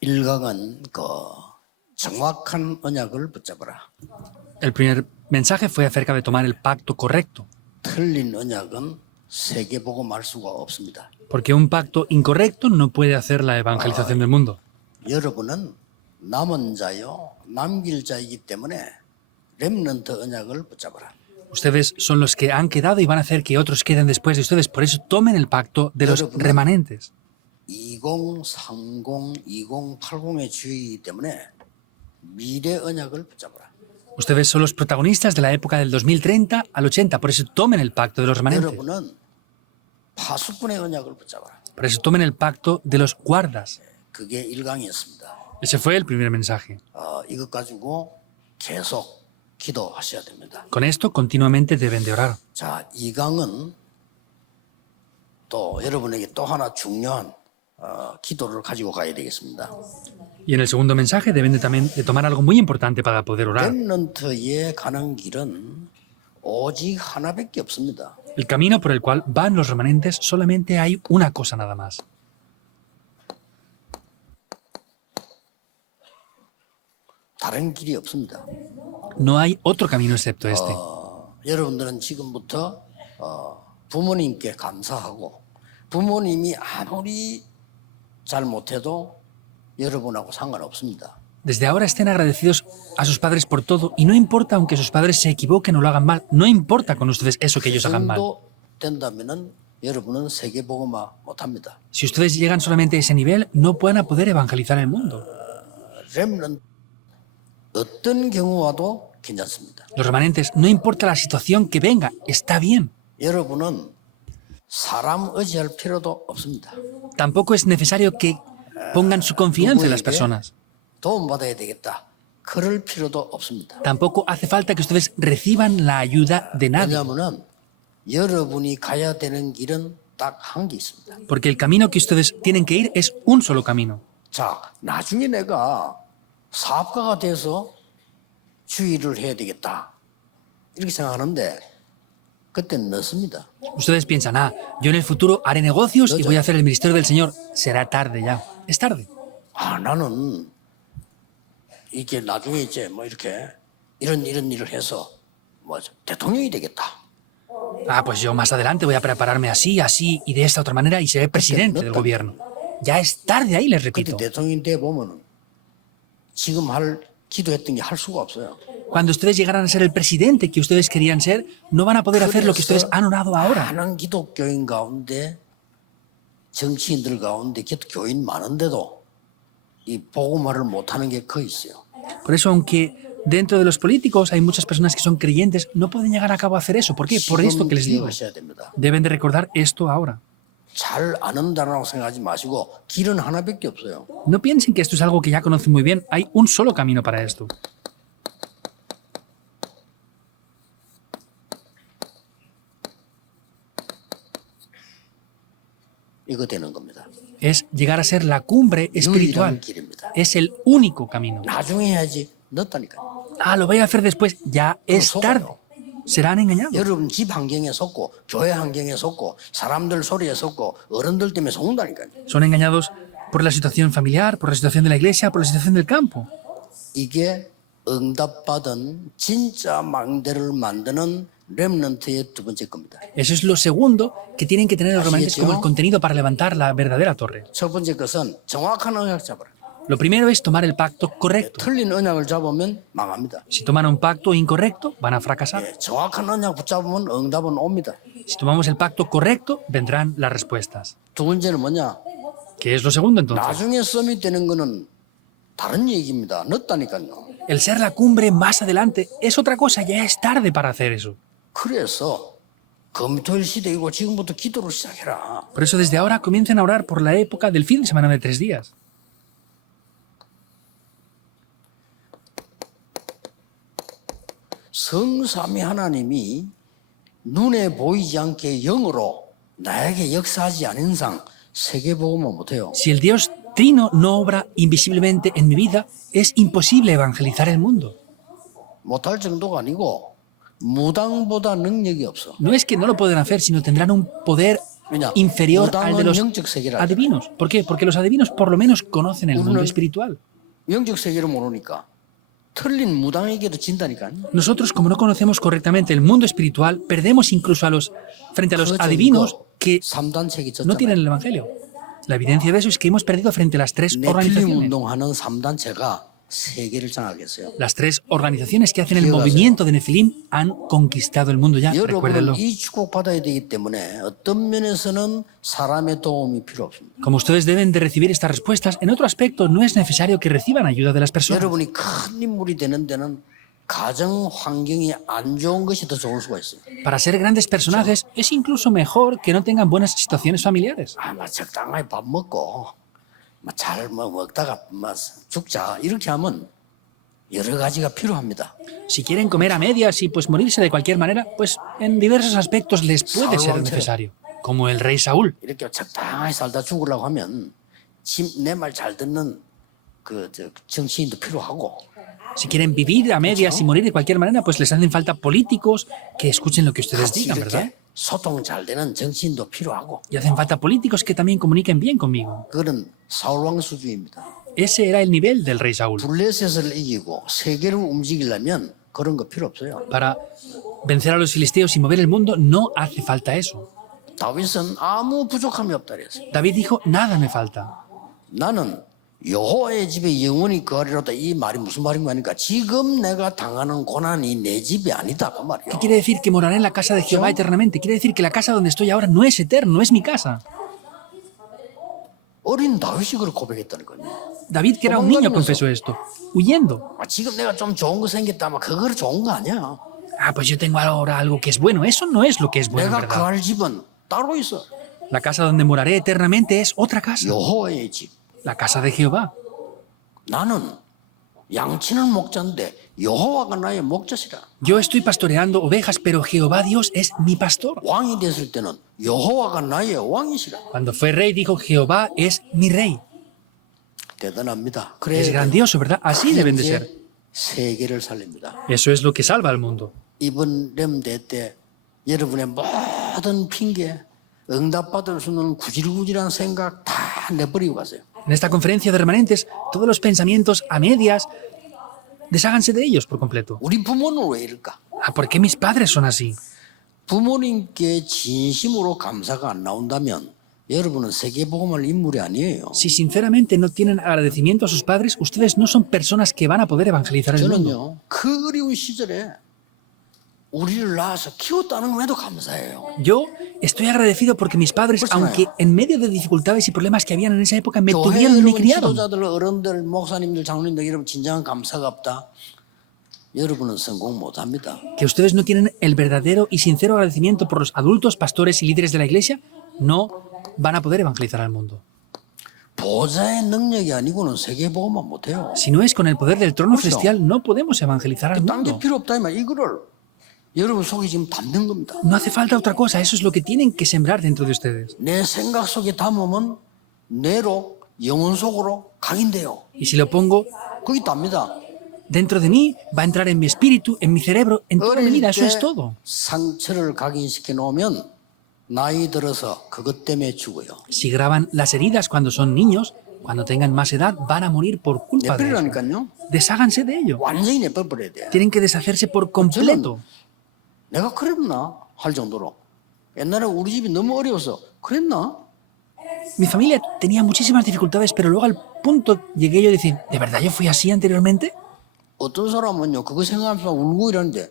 일각은 정확한 언약을 붙잡아라. El primer mensaje fue acerca de tomar el pacto correcto, 틀린 언약은 세계복음할 수가 없습니다. porque un pacto incorrecto no puede hacer la evangelización del mundo. 여러분은 남은 자요, 남길 자이기 때문에 렘넌트 언약을 붙잡아라. Ustedes son los que han quedado y van a hacer que otros queden después de ustedes. Por eso tomen el pacto de los remanentes. 2030, 2080의 주의이기 때문에 미래 언약을 붙잡아라. Ustedes son los protagonistas de la época del 2030 al 80. Por eso tomen el pacto de los remanentes. 여러분은 파수꾼의 언약을 붙잡아라. Por eso tomen el pacto de los guardas. 그게 1강이었습니다. Ese fue el primer mensaje. 이것 가지고 계속 기도하셔야 됩니다. Con esto continuamente deben de orar. 자, 2강은 또 여러분에게 또 하나 중요한 기도를 가지고 가야 되겠습니다. Y en el segundo mensaje deben de también de tomar algo muy importante para poder orar. 렘넌트에 가는 길은 오직 하나밖에 없습니다. El camino por el cual van los remanentes solamente hay una cosa nada más. 다른 길이 없습니다. No hay otro camino excepto este. 여러분들은 지금부터 부모님께 감사하고 부모님이 아무리 잘못해도 여러분하고 상관없습니다. Desde ahora estén agradecidos a sus padres por todo y no importa aunque sus padres se equivoquen o lo hagan mal, no importa con ustedes eso que ellos hagan mal. 된다면은 여러분은 세계복음화 못합니다. Si ustedes llegan solamente a ese nivel, no van a poder evangelizar el mundo. 렘넌트 어떤 경우와도 괜찮습니다. Los remanentes, no importa la situación que venga, está bien. 여러분은 사람 의지할 필요도 없습니다. Tampoco es necesario que pongan su confianza en las personas. 도움받아야 되겠다. 그럴 필요도 없습니다. Tampoco hace falta que ustedes reciban la ayuda de nadie. 왜냐하면 여러분이 가야 되는 길은 딱 한 개 있습니다. Porque el camino que ustedes tienen que ir es un solo camino. 자, 나중에 내가 사업가가 돼서 주의를 해야 되겠다. 이렇게 생각하는데 그때는 늦습니다. Ustedes piensan, yo en el futuro haré negocios y voy a hacer el ministerio del Señor. Será tarde ya. Es tarde. 나는 이게 나중에 이제 뭐 이렇게 이런 일을 해서 뭐 대통령이 되겠다. Pues yo más adelante voy a prepararme así, así y de esta otra manera y seré presidente del gobierno. Ya es tarde ahí, les 그때 repito. 대통령 돼 보면은 지금 기도했던 게 할 수가 없어요. Cuando ustedes llegaran a ser el presidente que ustedes querían ser, no van a poder hacer lo que ustedes han orado ahora. 많은 기독교인 가운데 정치인들 가운데 교인 많은데도 이 복음화를 못하는 게 거의 있어요. Por eso, aunque dentro de los políticos hay muchas personas que son creyentes, no pueden llegar a cabo a hacer eso. ¿Por qué? Por esto que les digo. 기억하셔야 됩니다. Deben de recordar esto ahora. 잘 아는다라고 생각하지 마시고 길은 하나밖에 없어요. No piensen que esto es algo que ya conocen muy bien. Hay un solo camino para esto. 이거 되는 겁니다. Es llegar a ser la cumbre espiritual. 유일한 길입니다. Es el único camino. 나중에 해야지 늦다니까요. Lo voy a hacer después. Ya es tarde. Serán engañados. 여러분 집 환경에 속고 교회 환경에 속고 사람들 소리에 속고 어른들 때문에 속는다니까요. Son engañados por la situación familiar, por la situación de la iglesia, por la situación del campo. 이게 응답받은 진짜 망대를 만드는 렘넌트의 두 번째 겁니다. Eso es lo segundo que tienen que tener los remanentes como el contenido para levantar la verdadera torre. 첫 번째 것은 정확한 언약 잡아라. Lo primero es tomar el pacto correcto. 틀린 언약을 잡으면 망합니다. Si toman un pacto incorrecto, van a fracasar. 정확한 언약 붙잡으면 응답은 옵니다. Si tomamos el pacto correcto, vendrán las respuestas. 두 번째는 뭐냐? ¿Qué es lo segundo entonces? 나중에 썸이 되는 거는 다른 얘기입니다. 늦다니까요. El ser la cumbre más adelante es otra cosa, ya es tarde para hacer eso. 그래서 금토일 시대이고 지금부터 기도를 시작해라. Por eso desde ahora comiencen a orar por la época del fin de semana de 3 días. 성삼위 하나님이 눈에 보이지 않게 영으로 나에게 역사하지 않은 이상 세계복음은 못해요. Si el Dios Trino no obra invisiblemente en mi vida, es imposible evangelizar el mundo. 못할 정도가 아니고 무당보다 능력이 없어. No es que no lo puedan hacer, sino tendrán un poder inferior al de los 영적 세계를 알잖아요. adivinos. ¿Por qué? Porque los adivinos por lo menos conocen el mundo 우리는- espiritual. 영적 세계를 모르니까 틀린 무당에게도 진다니까요. Nosotros, como no conocemos correctamente el mundo espiritual, perdemos incluso frente a los 그저 adivinos 이거 que 3단 책이 no 졌잖아요. tienen el Evangelio. La evidencia de eso es que hemos perdido frente a las tres 네필림 organizaciones. 운동하는 3단체가 세계를 장악했어요. Las tres organizaciones que hacen el 기억하세요. movimiento de Nefilim han conquistado el mundo ya, 여러분은 recuérdenlo. 이 축복받아야 되기 때문에 어떤 면에서는 사람의 도움이 필요 없습니다. Como ustedes deben de recibir estas respuestas, en otro aspecto no es necesario que reciban ayuda de las personas. 여러분이 큰 인물이 되는 데는 가정 환경이 안 좋은 것이 더 좋을 수가 있어요. Para ser grandes personajes es incluso mejor que no tengan buenas situaciones familiares. 적당하게 밥 먹고 잘 먹다가 죽자 이렇게 하면 여러 가지가 필요합니다. Si quieren comer a medias y pues morirse de cualquier manera, pues en diversos aspectos les puede ser necesario. Como el rey Saúl. 이렇게 적당하게 살다 죽으려고 하면 내 말 잘 듣는 정치인도 필요하고 Si quieren vivir a medias y morir de cualquier manera, pues les hacen falta políticos que escuchen lo que ustedes 같이 digan, ¿verdad? 이렇게 소통 잘 되는 정치인도 필요하고 Y hacen falta políticos que también comuniquen bien conmigo. 그런 사울 왕 수준입니다. Ese era el nivel del rey Saúl. 블레셋을 이기고 세계를 움직이려면 그런 거 필요 없어요. Para vencer a los filisteos y mover el mundo no hace falta eso. 다윗은 아무 부족함이 없다 그랬어요. David dijo, nada me falta. 나는 여호와의 집에 영원히 거하리로다. 이 말이 무슨 말인가 하니까 지금 내가 당하는 고난이 내 집이 아니다 그 말이에요. ¿Qué quiere decir que moraré en la casa de Jehová eternamente? Quiere decir que la casa donde estoy ahora no es eterna, no es mi casa. 어린 다윗이 그걸 고백했다는 거예요. David, que era un niño, confesó esto, huyendo. 지금 내가 좀 좋은 거 생겼다면 그거 좋은 거 아니야. Ah, pues yo tengo ahora algo que es bueno. Eso no es lo que es bueno, en 내가 verdad. 거할 집은 따로 있어. La casa donde moraré eternamente es otra casa, 여호와의 집. la casa de Jehová. 나는 양치는 목자인데 여호와가 나의 목자시라. Yo estoy pastoreando ovejas, pero Jehová Dios es mi pastor. 왕이 됐을 때는 여호와가 나의 왕이시라. Cuando fue rey dijo, Jehová es mi rey. 대단합니다. Es grandioso, ¿verdad? Así deben de ser. 세계를 살립니다. Eso es lo que salva al mundo. 이번 렘대 때 여러분의 모든 핑계, 응답받을 수 있는 구질구질한 생각 다 내버리고 가세요. En esta conferencia de remanentes, todos los pensamientos a medias, desháganse de ellos por completo. 우리 부모는 왜 이럴까? Ah, ¿por qué mis padres son así? 부모님께 진심으로 감사가 안 나온다면 여러분은 세계복음할 인물이 아니에요. Si sinceramente no tienen agradecimiento a sus padres, ustedes no son personas que van a poder evangelizar el mundo. 저는요, 그 어려운 시절에 우리를 낳아서 키웠다는 것에도 감사해요. Yo estoy agradecido porque mis padres, aunque en medio de dificultades y problemas que habían en esa época, me 교회 tuvieron y me 여러분, criaron. 지도자들, 어른들, 목사님들, 장로님들 여러분 진정한 감사가 없다. 여러분은 성공 못합니다. Que ustedes no tienen el verdadero y sincero agradecimiento por los adultos, pastores y líderes de la iglesia, no van a poder evangelizar al mundo. 보좌의 능력이 아니고는 세계복음만 못해요. Si no es con el poder del trono Justo. celestial, no podemos evangelizar al 딴 게 mundo. 필요 없다 이 말. 이거를 여러분 속에 지금 담는 겁니다. No hace falta otra cosa, eso es lo que tienen que sembrar dentro de ustedes. 내 생각 속에 담으면 뇌로 영혼 속으로 각인돼요. Y si lo pongo 거기 답니다. dentro de mí, va a entrar en mi espíritu, en mi cerebro, en toda mi 어릴 vida, eso 때 es todo. 상처를 각인시켜 놓으면 나이 들어서 그것 때문에 죽어요. Si graban las heridas cuando son niños, cuando tengan más edad, van a morir por culpa de eso. 내버리라니까요. Desháganse de ello. 완전히 내버려야 돼. Tienen que deshacerse por completo. 내가 그랬나 할 정도로. 옛날에 우리 집이 너무 어려워서 그랬나? Mi familia tenía muchísimas dificultades, pero luego al punto llegué yo a decir, ¿de verdad yo fui así anteriormente? 어떤 사람은요 그거 생각하면서 울고 이러는데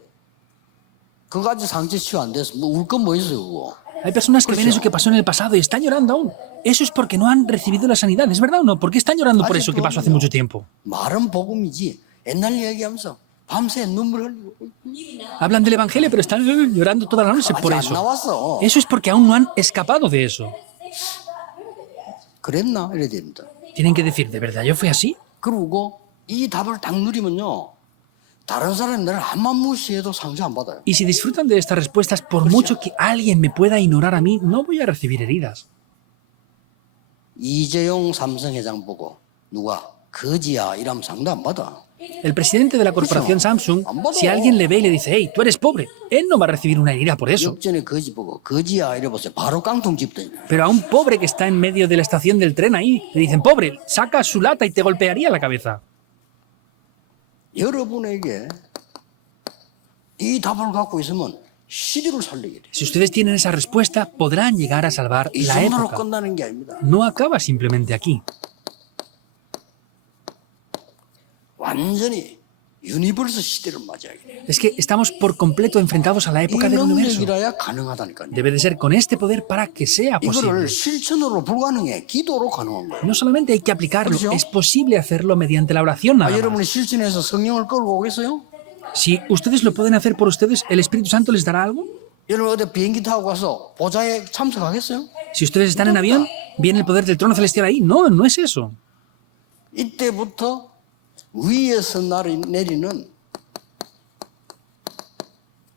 그거까지 상처 치유 안 돼서 뭐 울 건 뭐 있어요 그거. Hay personas que ven eso que pasó en el pasado y están llorando aún. Eso es porque no han recibido la sanidad, ¿es verdad o no? ¿Por qué están llorando por eso que pasó hace mucho tiempo? 말은 복음이지 옛날 얘기하면서 밤새 눈물 흘리고 Hablan del Evangelio, pero están llorando toda la noche por 아직 안 eso. 나왔어. Eso es porque aún no han escapado de eso. 그랬나 이래야 됩니다. Tienen que decir, ¿de verdad yo fui así? 그리고 이 답을 딱 누리면요 다른 사람이 나를 한만 무시해도 상처 안 받아요. Y si disfrutan de estas respuestas, por mucho que alguien me pueda ignorar a mí, no voy a recibir heridas. 이재용 삼성회장 보고 누가 거지야 이러면 상도 안 받아. El presidente de la corporación Samsung, si alguien le ve y le dice, hey, tú eres pobre, él no va a recibir una herida por eso. 역전에 거지 보고 거지야 이래보세요. 바로 깡통 집더니. Pero a un pobre que está en medio de la estación del tren ahí, le dicen, pobre, saca su lata y te golpearía la cabeza. 여러분에게 이 답을 갖고 있으면 시대를 살리게 돼. Si ustedes tienen esa respuesta, podrán llegar a salvar 이 la 정도로 época. 끝나는 게 아닙니다. No acaba simplemente aquí. 완전히 유니버스 시대를 맞이하게 돼. Es que estamos por completo enfrentados a la 이 época del universo. 능력이라야 가능하다니까요. Debe de ser con este poder para que sea posible. 이거를 실천으로 불가능해. 기도로 가능한 거예요. No solamente hay que aplicarlo, ¿K렇죠? es posible hacerlo mediante la oración 아, nada más. 여러분이 실천해서 성령을 끌고 오겠어요? Si ustedes lo pueden hacer por ustedes, ¿el Espíritu Santo les dará algo? 여러분 어디 비행기 타고 가서 보좌에 참석하겠어요? Si ustedes están en avión, ¿viene el poder del trono celestial ahí? No, no es eso. 이때부터 위에서 내리는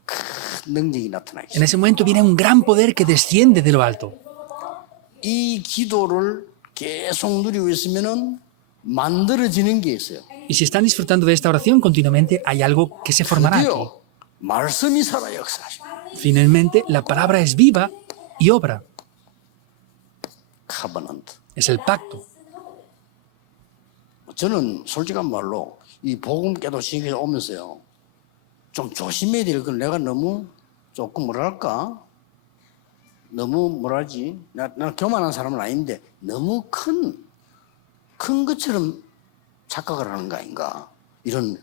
큰 능력이 나타나기 En 시작해요. ese momento viene un gran poder que desciende de lo alto. 이 기도를 계속 누리고 있으면은 만들어지는 게 있어요. Y si están disfrutando de esta oración continuamente, hay algo que se formará aquí. 드디어 말씀이 살아 역사하시고 Finalmente, la palabra es viva y obra. 카버넌트. Es el pacto. 저는 솔직한 말로 이 복음 깨도 시행에 오면서요. 좀 조심해야 될 건 내가 너무 조금 뭐랄까 너무 뭐라지 나 교만한 사람은 아닌데 너무 큰 것처럼 착각을 하는 거 아닌가 이런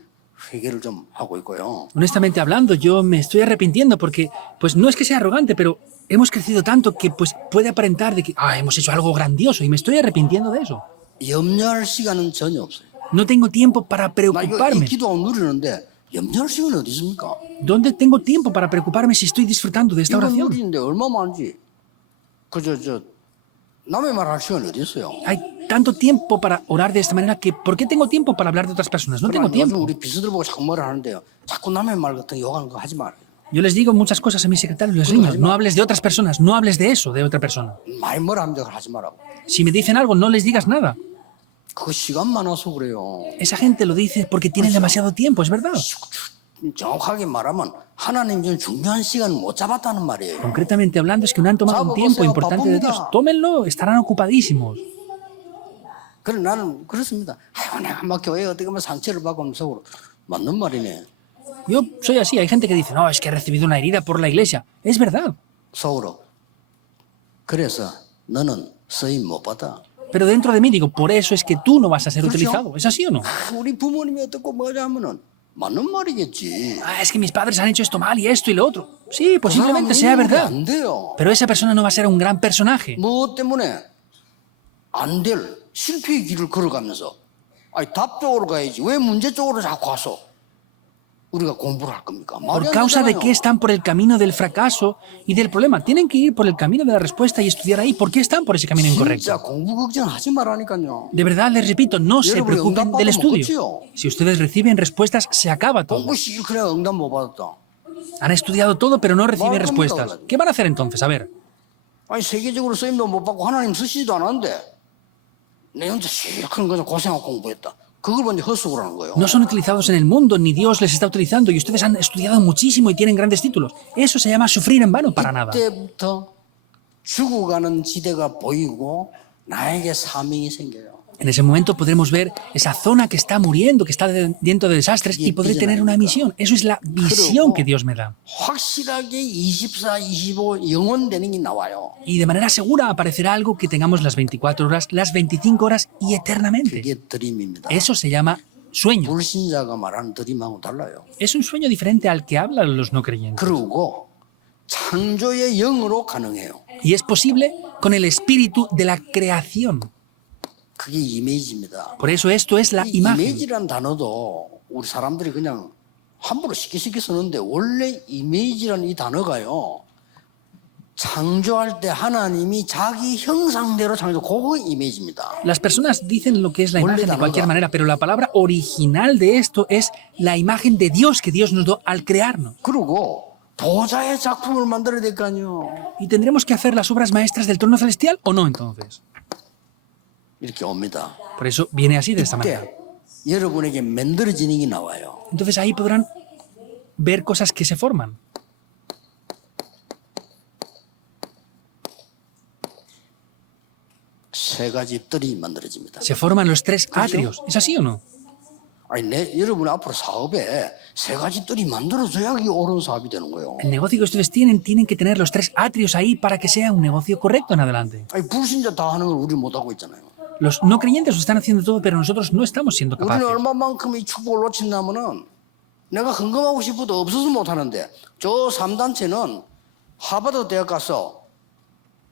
회개를 좀 하고 있고요. Honestamente hablando, yo me estoy arrepintiendo porque, pues no es que sea arrogante, pero hemos crecido tanto que pues puede aparentar de que hemos hecho algo grandioso y me estoy arrepintiendo de eso. 염려할 시간은 전혀 없어요. No tengo tiempo para 나 이거 이 preocuparme. 기도 누리는데 염려할 시간이 어디 있습니까? ¿Dónde tengo tiempo para preocuparme si estoy disfrutando de esta 이거 oración? 누리는데 얼마 많은지 그저 남의 말 할 시간이 어디 있어요? Hay tanto tiempo para orar de esta manera que ¿por qué tengo tiempo para hablar de otras personas? No tengo 요즘 tiempo. 우리 비서들 보고 자꾸 뭐라 하는데요. 자꾸 남의 말 같은 거 욕하는 거 하지 말아요. Yo les digo muchas cosas a mis secretarios, les niños, no hables de otras personas, no hables de eso, de otra persona. 많이 뭐라 하면 하지 말라고. Si me dicen algo, no les digas nada. 그거 시간 많아서 그래요. Esa gente lo dice porque tienen demasiado tiempo, es verdad. 정확하게 말하면 하나님 좀 중요한 시간 못 잡았다는 말이에요. Concretamente hablando, es que no han tomado un tiempo importante de Dios. Tómenlo, estarán ocupadísimos. 그래 나는 그렇습니다. 아이고 내가 막 교회에 어떻게 보면 상처를 받고 하면 속으로 맞는 말이네. Yo soy así, hay gente que dice, no, es que he recibido una herida por la iglesia. Es verdad. 속으로. 그래서 너는 쓰임 못 받아. Pero dentro de mí digo, por eso es que tú no vas a ser utilizado. ¿Es así o no? 우리 부모님이 어떻고 뭐냐 하면은 맞는 말이겠지. Es que mis padres han hecho esto mal y esto y lo otro. Sí, 그 posiblemente 사람은 sea 인물이 verdad. 안 돼요. Pero esa persona no va a ser un gran personaje. 무엇 때문에 안 될 실패의 길을 걸어가면서 아니 답 쪽으로 가야지 왜 문제 쪽으로 자꾸 가서 우리가 공부를 할 겁니까? 말이 ¿Por 안 causa de 되잖아요. qué están por el camino del fracaso y del problema? Tienen que ir por el camino de la respuesta y estudiar ahí. ¿Por qué están por ese camino incorrecto? 진짜 공부 걱정하지 말라니까요. De verdad, les repito, no se Yero, pero preocupen 응답 del 받으면 estudio. 끝이요. Si ustedes reciben respuestas, se acaba todo. 공부 시키려 응답 못 받았다. Han estudiado todo, pero no reciben Vamos, respuestas. vamos. ¿Qué van a hacer entonces? A ver, 아니 세계적으로 쓰임도 못 받고 하나님 쓰시지도 않았는데 내 혼자 실컷 그냥 고생하고 공부했다. 그걸 먼저 헛수고를 하는 거예요. no son utilizados en el mundo, ni Dios les está utilizando, y ustedes han estudiado muchísimo y tienen grandes títulos. Eso se llama sufrir en vano para nada. 이때부터 죽어가는 지대가 보이고 나에게 사명이 생겨요. En ese momento podremos ver esa zona que está muriendo, que está dentro de desastres, y podré tener una misión. Eso es la visión que Dios me da. 확실하게 24, 25 영원되는 게 나와요. Y de manera segura aparecerá algo que tengamos las 24 horas, las 25 horas y eternamente. 그게 드림입니다. Eso se llama sueño. 불신자가 말하는 드림하고 달라요. Es un sueño diferente al que hablan los no creyentes. 그리고 창조의 영으로 가능해요. Y es posible con el espíritu de la creación. 그게 이미지입니다. Por eso esto es la 이 imagen. 이미지란 단어도 우리 사람들이 그냥 함부로 쉽게 쓰는데 원래 이미지란 이 단어가요. 창조할 때 하나님이 자기 형상대로 창조, 그거 이미지입니다. Las personas dicen lo que es la imagen de cualquier manera, pero la palabra original de esto es la imagen de Dios que Dios nos dio al crearnos. 그리고 보좌의 작품을 만들어야 될 거 아니에요. ¿Y tendremos que hacer las obras maestras del trono celestial o no entonces? 이렇게 옵니다. Por eso viene así de esta manera. 이때 여러분에게 만들어지는 게 나와요. Entonces ahí podrán ver cosas que se forman. 세 가지 뜰이 만들어집니다. Se forman los tres atrios. ¿Es así o no? 아니, 여러분 앞으로 사업에 세 가지 뜰이 만들어져야 이게 옳은 사업이 되는 거예요. El negocio que ustedes tienen que tener los tres atrios ahí para que sea un negocio correcto en adelante. 아니, 불신자 다 하는 걸 우리 못 하고 있잖아요. Los no creyentes lo están haciendo todo, pero nosotros no estamos siendo 우리는 capaces. 얼마만큼 이 축복을 놓친다면은 내가 헌금하고 싶어도 없어서 못 하는데 저 3단체는 하버드 대학 가서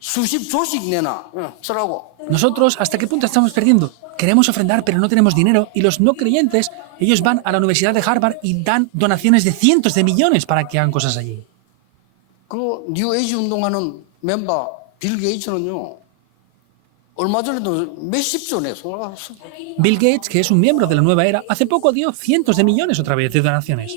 수십 조씩 내놔 쓰라고. Nosotros, ¿hasta qué punto estamos perdiendo? Queremos ofrendar, pero no tenemos dinero. Y los no creyentes, ellos van a la Universidad de Harvard y dan donaciones de cientos de millones para que hagan cosas allí. 그 뉴에이지 운동하는 멤버 빌 게이츠는요. 얼마 전에도 몇십조 내서 Bill Gates, que es un miembro de la nueva era, hace poco dio cientos de millones otra vez de donaciones.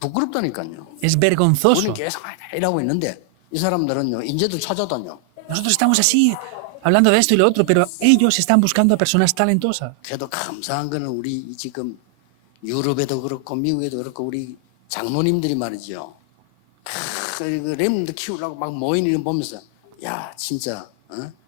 부끄럽다니까요. Es 우리는 vergonzoso. 계속 이라고 있는데 이 사람들은요 인재도 찾아다녀. Nosotros estamos así, hablando de esto y lo otro, pero ellos están buscando a personas talentosas. 그래도 감사한 거는 우리 지금 유럽에도 그렇고 미국에도 그렇고 우리 장로님들이 말이죠. 그 렘도 키우려고 막 모이는 거 보면서 야 진짜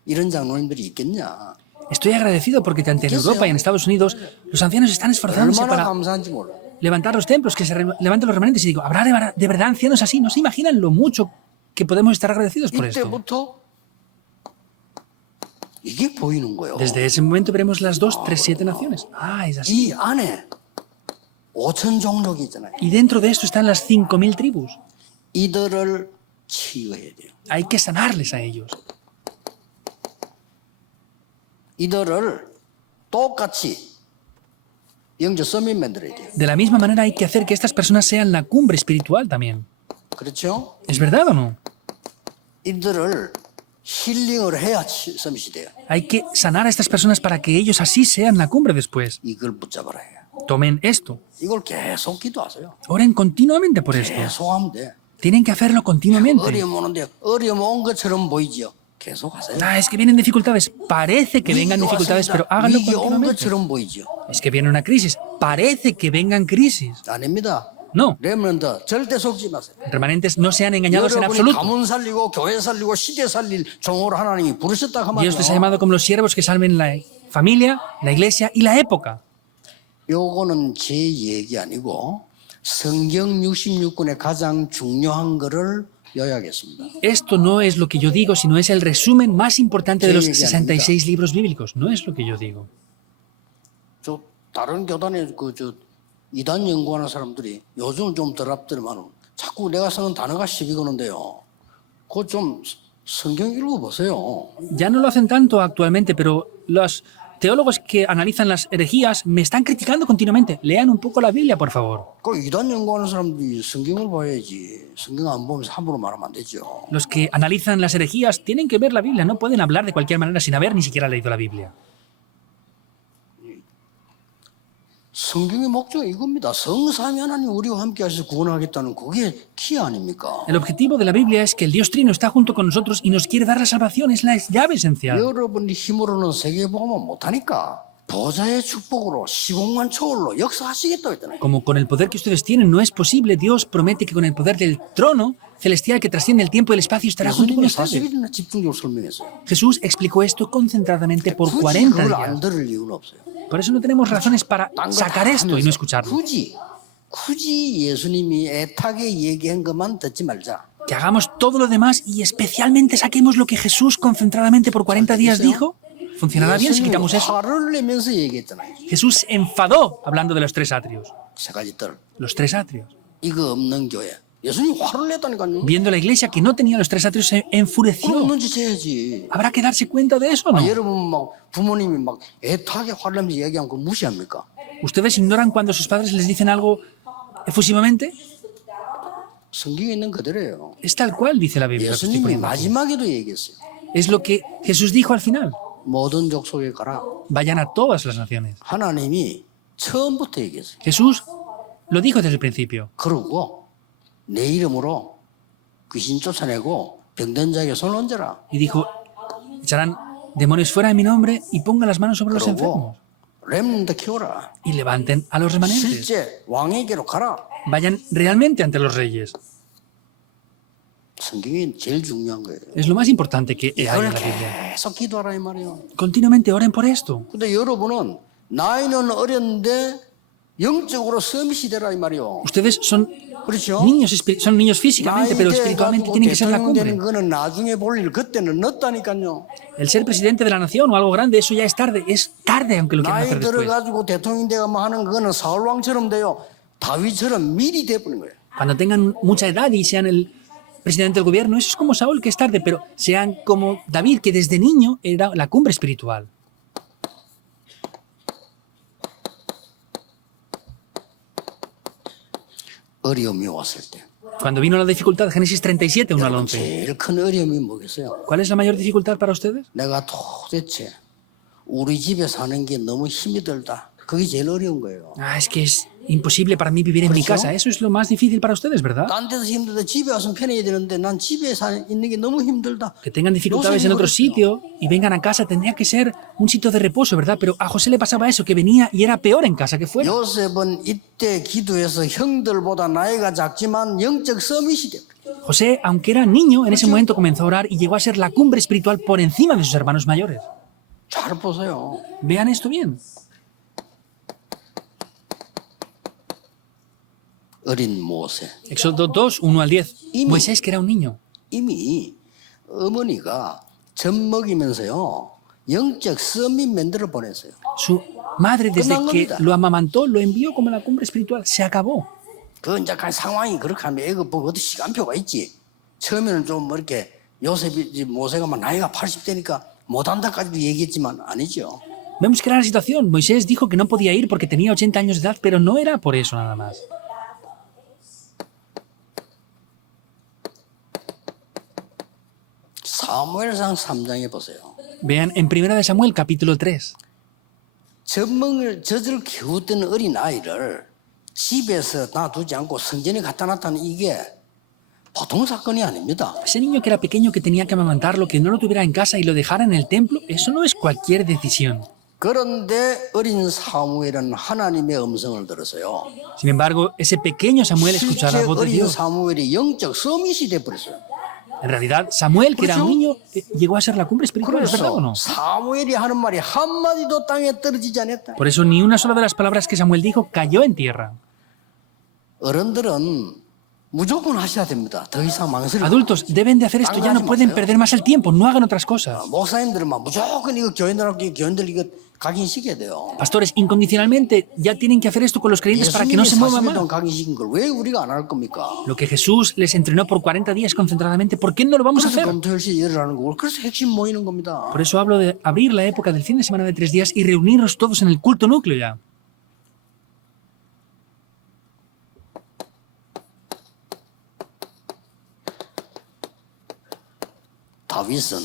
이런 장로님들이 있겠냐. Estoy agradecido porque tanto en Europa y en Estados Unidos los ancianos están esforzándose 얼마나 para 감사한지 몰라. levantar los templos, que se levanten los remanentes. Y digo, ¿habrá de verdad ancianos así? ¿No se imaginan lo mucho que podemos estar agradecidos por esto? 이때부터 이게 보이는 거예요. Desde ese momento veremos las 2, 3, 7 naciones. Ah, es así. 이 안에 5천 종족이 있잖아요. Y dentro de esto están las 5.000 tribus. 이들을 치유해야 돼요. Hay que sanarles a ellos. 이들을 똑같이 영적 서밋 만들어야 돼요. De la misma manera hay que hacer que estas personas sean la cumbre espiritual también. 그렇죠? ¿Es verdad o no? 이들을 힐링을 해야 서밋이 돼요. Hay que sanar a estas personas para que ellos así sean la cumbre después. 이걸 붙잡아라 해요. Tomen esto. 이걸 계속 기도하세요. Oren continuamente por esto. 계속 하면 돼. Tienen que hacerlo continuamente. 어려움 오는데 어려움 온 것처럼 보이죠. 계속 하세요. Ah, es que vienen dificultades. Parece que vengan dificultades, pero háganlo 위기 온 continuamente. 것처럼 보이죠. Es que viene una crisis. Parece que vengan crisis. 아닙니다. No. 렘넌트 절대 속지 마세요. Remanentes no sean engañados en 여러분이 absoluto. 가문 살리고 교회 살리고 시대 살릴 종으로 하나님이 부르셨다 하면요. Dios les ha llamado como los siervos que salven la familia, la iglesia y la época. 요거는 제 얘기 아니고 성경 66권의 가장 중요한 거를 요약했습니다. Esto no es lo que yo digo, sino es el resumen más importante de los Sí, 66 libros bíblicos. No es lo que yo digo. 저 다른 교단에 저 이단 연구하는 사람들이 요즘은 좀 덜 앞들만 자꾸 내가 쓰는 단어가 시비 거는데요. 그거 좀 성경 읽어보세요. Ya no lo hacen tanto actualmente, pero los teólogos que analizan las herejías me están criticando continuamente. Lean un poco la Biblia, por favor. 그 이단 연구하는 사람들이 성경을 봐야지. 성경 안 보면서 함부로 말하면 안 되죠. Los que analizan las herejías tienen que ver la Biblia. No pueden hablar de cualquier manera sin haber ni siquiera leído la Biblia. 성경의 목적이 이겁니다. 성삼위 하나님 우리와 함께 하셔서 구원하겠다는 그게 키 아닙니까? El objetivo de la Biblia es que el Dios Trino está junto con nosotros y nos quiere dar la salvación. Es la llave esencial. 여러분이 힘으로는 세계복음을 못하니까 보좌의 축복으로 시공간 초월로 역사하시겠다고 했잖아요. Como con el poder que ustedes tienen no es posible, Dios promete que con el poder del trono celestial que trasciende el tiempo y el espacio estará junto con 예수님이 ustedes. 40일이나 집중적으로 설명했어요. Jesús explicó esto concentradamente por 굳이 40 그걸 días. 안 들을 이유는 없어요. Por eso no tenemos razones para 딴거 sacar 다 esto y no 하면서 escucharlo. 굳이 예수님이 애타게 얘기한 것만 듣지 말자. Que hagamos todo lo demás y especialmente saquemos lo que Jesús concentradamente por 40 días dijo. ¿Funcionará bien si 예수님이 quitamos eso? 화를 내면서 얘기했잖아요. Jesús se enfadó hablando de los tres atrios. 세 가지 뜰. Los tres atrios. 이거 없는 교회. 예수님이 화를 냈다니까요. Viendo la iglesia que no tenía los tres atrios, se 그럼 enfureció. 없는 짓 해야지. ¿Habrá que darse cuenta de eso o no? 여러분 막 부모님이 막 애타게 화를 내면서 얘기하면 그거 무시합니까? ¿Ustedes ignoran cuando sus padres les dicen algo efusivamente? 성경에 있는 그대로예요. Es tal cual, dice la Biblia. lo que estoy 예수님이 poniendo aquí. 마지막에도 얘기했어요. Es lo que Jesús dijo al final. 모든 족속에 가라. Vayan a todas las naciones. 하나님이 처음부터 얘기했어요. Jesús lo dijo desde el principio. 그러고 내 이름으로 귀신 쫓아내고 병든 자에게 손 얹어라. Y dijo, echarán demonios fuera en mi nombre y pongan las manos sobre los 그러고 enfermos. 렘넌트 키워라. y levanten a los remanentes. 실제 왕에게로 가라. Vayan realmente ante los reyes. 성경이 제일 중요한 거예요. Es lo más importante que hay en 이거를 la Biblia. 계속 기도하라 이 말이에요. Continuamente oren por esto. 근데 여러분은 나이는 어렸는데 영적으로 서밋이 되라 이 말이에요. Ustedes son 그렇죠? niños, son niños físicamente, 나이 pero espiritualmente 돼가지고 tienen que ser la 대통령 되는 cumbre. 거는 나중에 볼 일 그때는 늦다니까요. El ser presidente de la nación o algo grande, eso ya es tarde aunque lo quieran 나이 hacer después. 들어가지고 대통령 돼가면 하는 거는 사울 왕처럼 돼요. 다윗처럼 미리 돼버린 거예요. Cuando tengan mucha edad y sean el presidente del gobierno, eso es como Saúl, que es tarde, pero sean como David, que desde niño era la cumbre espiritual. 어려움이 왔을 때 Cuando vino la dificultad, Génesis 37, 1 al 11. 제일 큰 어려움이 뭐겠어요? ¿Cuál es la mayor dificultad para ustedes? 내가 도대체 우리 집에 사는 게 너무 힘이 들다. 그게 제일 어려운 거예요. Ah, es que es imposible para mí vivir en mi casa. Eso es lo más difícil para ustedes, ¿verdad? 딴 데서 힘들다 집에 와서 편해야 되는데 난 집에 있는 게 너무 힘들다. Que tengan dificultades en otro sitio y vengan a casa tendría que ser un sitio de reposo, ¿verdad? Pero a José le pasaba eso, que venía y era peor en casa que fuera. 요셉은 이때 기도해서 형들보다 나이가 작지만 영적 서밋이 됐다. José, aunque era niño, en ese momento comenzó a orar y llegó a ser la cumbre espiritual por encima de sus hermanos mayores. 잘 보세요. Vean esto bien. 어린 모세. Éxodo 2, 1 al 10. Moisés, que era un niño. 이미 어머니가 젖 먹이면서요. 영적 서밋 만들어 보냈어요. Su madre, desde 끝난 que 겁니다. lo amamantó, lo envió como la cumbre espiritual. Se acabó. 그 이제 그 상황이 그렇게 하면 애가 뭐 어디 시간표가 있지. 처음에는 좀 뭐 이렇게 요셉이 모세가 막 나이가 80대니까 못한다까지도 얘기했지만 아니죠. Vemos que era la situación. Moisés dijo que no podía ir porque tenía 80 años de edad, pero no era por eso nada más. 사무엘상 3장에 보세요. Vean en 1 de Samuel, capítulo 3. 젖을 키우던 어린 아이를 집에서 놔두지 않고 성전에 갖다 놨다는 이게 보통 사건이 아닙니다. Ese niño que era pequeño, que tenía que amamantarlo, que no lo tuviera en casa y lo dejara en el templo, eso no es cualquier decisión. 그런데 어린 사무엘은 하나님의 음성을 들었어요. Sin embargo, ese pequeño Samuel escuchó la 실제 voz de 어린 Dios. 사무엘이 영적 서밋이 돼버렸어요. En realidad, Samuel, que era un niño, llegó a ser la cumbre espiritual, ¿es verdad o no? 그래서 사무엘이 하는 말이 한마디도 땅에 떨어지지 않았다. Por eso ni una sola de las palabras que Samuel dijo cayó en tierra. 어른들은 무조건 하셔야 됩니다. 더 이상 망설이지 Adultos deben de hacer esto, ya no pueden perder más el tiempo, no hagan otras cosas. 목사님들은 막 무조건 이거 교인들 이거 각인시켜야 돼요. Pastores, incondicionalmente ya tienen que hacer esto con los creyentes para que no se 예수님이 muevan 40일 más. 동안 각인시킨 걸 왜 우리가 안 할 겁니까? Lo que Jesús les entrenó por 40 días concentradamente, ¿por qué no lo vamos a 그래서 hacer? 검토일시 열을 거고 그래서 핵심 모이는 겁니다. Por eso hablo de abrir la época del fin de semana de 3 días y reunirnos todos en el culto núcleo ya. 다윗은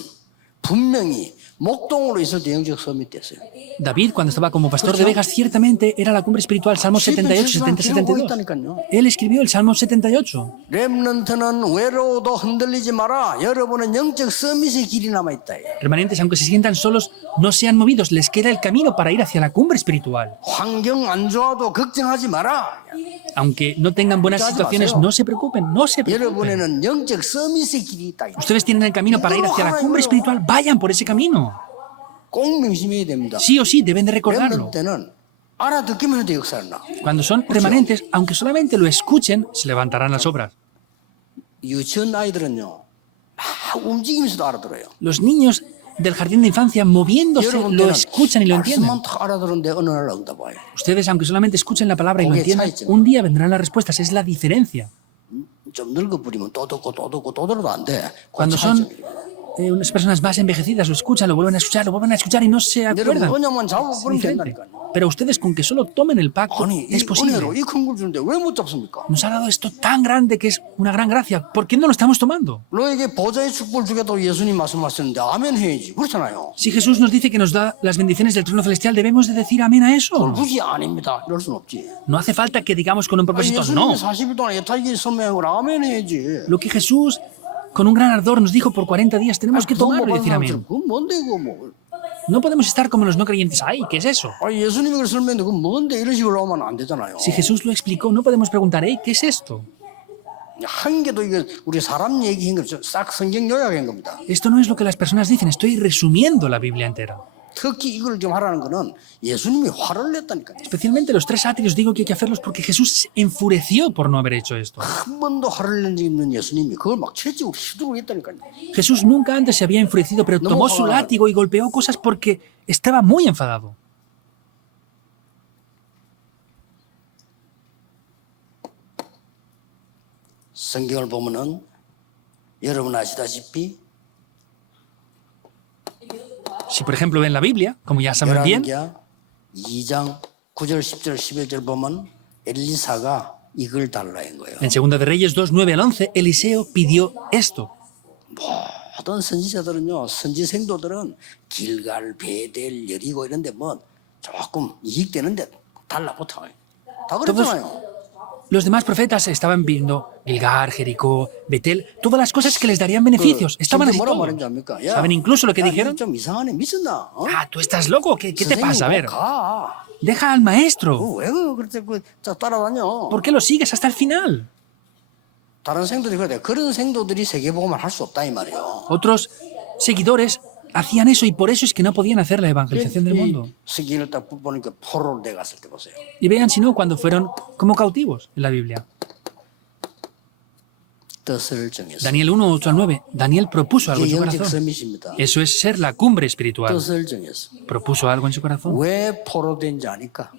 분명히 목동으로 있을 때 영적 서밋 됐어요. David, cuando estaba como pastor de ovejas, ciertamente era la cumbre espiritual, Salmo 78, 70, 72. 있다니까요. Él escribió el Salmo 78. 렘넌트는 외로워도 흔들리지 마라. 여러분은 영적 서밋의 길이 남아 있다. Remanentes, aunque se sientan solos, no sean movidos, les queda el camino para ir hacia la cumbre espiritual. 환경 안 좋아도 걱정하지 마라. Aunque no tengan buenas situaciones, no se preocupen, no se preocupen. 여러분에는 영적 서밋의 길이 있다. Ustedes tienen el camino para ir hacia la cumbre espiritual, vayan por ese camino. 꼭 명심해야 됩니다. Sí o sí, deben de recordarlo. 렘넌트는 알아듣기만 해도 역사를 나. Cuando son remanentes, aunque solamente lo escuchen, se levantarán las obras. 유치원 아이들은요, 막 움직이면서도 알아들어요. Los niños del jardín de infancia, moviéndose, lo escuchan y lo entienden. 말씀만 다 알아들었는데 어느 날 응답 와요. Ustedes, aunque solamente escuchen la palabra y lo entiendan, un día vendrán las respuestas. Es la diferencia. 좀 늙어버리면 또 듣고 또 듣고 또 들어도 안 돼. Cuando son unas personas más envejecidas, lo escuchan, lo vuelven a escuchar, lo vuelven a escuchar y no se 여러분 acuerdan. 언약만 잡아버리면 Diferente. 된다니까요. Pero ustedes, con que solo tomen el pacto, 아니 es 이 posible. 은혜로 이 큰 걸 주는데 왜 못 잡습니까? Nos ha dado esto tan grande que es una gran gracia. ¿Por qué no lo estamos tomando? 너에게 보좌의 축복을 주겠다고 예수님 말씀하셨는데 아멘 해야지. 그렇잖아요. Si Jesús nos dice que nos da las bendiciones del trono celestial, ¿debemos de decir amén a eso? 굳이 아닙니다. 이럴 순 없지. No hace falta que digamos con un 아니, propósito, no. 예수님이 40일 동안 애타게 선명한 걸 아멘 해야지. Lo que Jesús, con un gran ardor, nos dijo por 40 días, tenemos que 그거 tomarlo y 못 decir 받은 amén. 사람들 그건 뭔데 이거 뭐. No podemos estar como los no creyentes. ¡Ay, qué es eso! 아, 예수님이 그걸 설명했는데 그 뭔데 이런 식으로 하면 안 되잖아요. Si Jesús lo explicó, no podemos preguntar, ¡hey, qué es esto! 한 개도 이게 우리 사람 얘기한 거싹 성경 요약한 겁니다. Esto no es lo que las personas dicen, estoy resumiendo la Biblia entera. 특히 이걸 좀 하라는 거는 예수님이 화를 냈다니까요. Especialmente los 3 atrios digo que hay que hacerlos porque Jesús se enfureció por no haber hecho esto. 한 번도 화를 낸 적이 없는 예수님이 그걸 막 채찍으로 휘두르고 했다니까요. Jesús nunca antes se había enfurecido, pero tomó su látigo y golpeó cosas porque estaba muy enfadado. 성경을 보면은 여러분 아시다시피 Si, por ejemplo, ven la Biblia, como ya saben bien, 열왕기하 2장 9절 10절 11절 보면 엘리사가 이걸 달라는 거예요. en 2 de Reyes 2, 9 al 11, Eliseo pidió esto. 모든 선지자들은요, 선지 생도들은 길갈, 베델, 여리고 이런데 뭐 조금 이익되는데 달라붙어. 다 그랬잖아요. Los demás profetas estaban viendo Gilgar, Jericó, Betel, todas las cosas que les darían beneficios. Estaban así 뭐라 todos. 말인지 압니까? 야, ¿Saben incluso lo que 야, dijeron? 좀 이상하네, 미쳤나? 어? Ah, ¿tú estás loco? ¿Qué te pasa? A ver, 가. deja al maestro. 왜 그렇게 따라다녀? ¿Por qué lo sigues hasta el final? 다른 생도들이 그래. 그런 생도들이 세계복음을 할 수 없다 이 말이에요. Otros seguidores hacían eso y por eso es que no podían hacer la evangelización del mundo. 스기를 딱 보니까 포로로 돼 갔을 때 보세요. Y vean si no, cuando fueron como cautivos en la Biblia. 뜻을 정해서. Daniel 1, 8 al 9. Daniel propuso algo en 이게 su 영적 corazón. 서밋입니다. Eso es ser la cumbre espiritual. 뜻을 정해서. Propuso algo en su corazón. 왜 포로된지 아니까?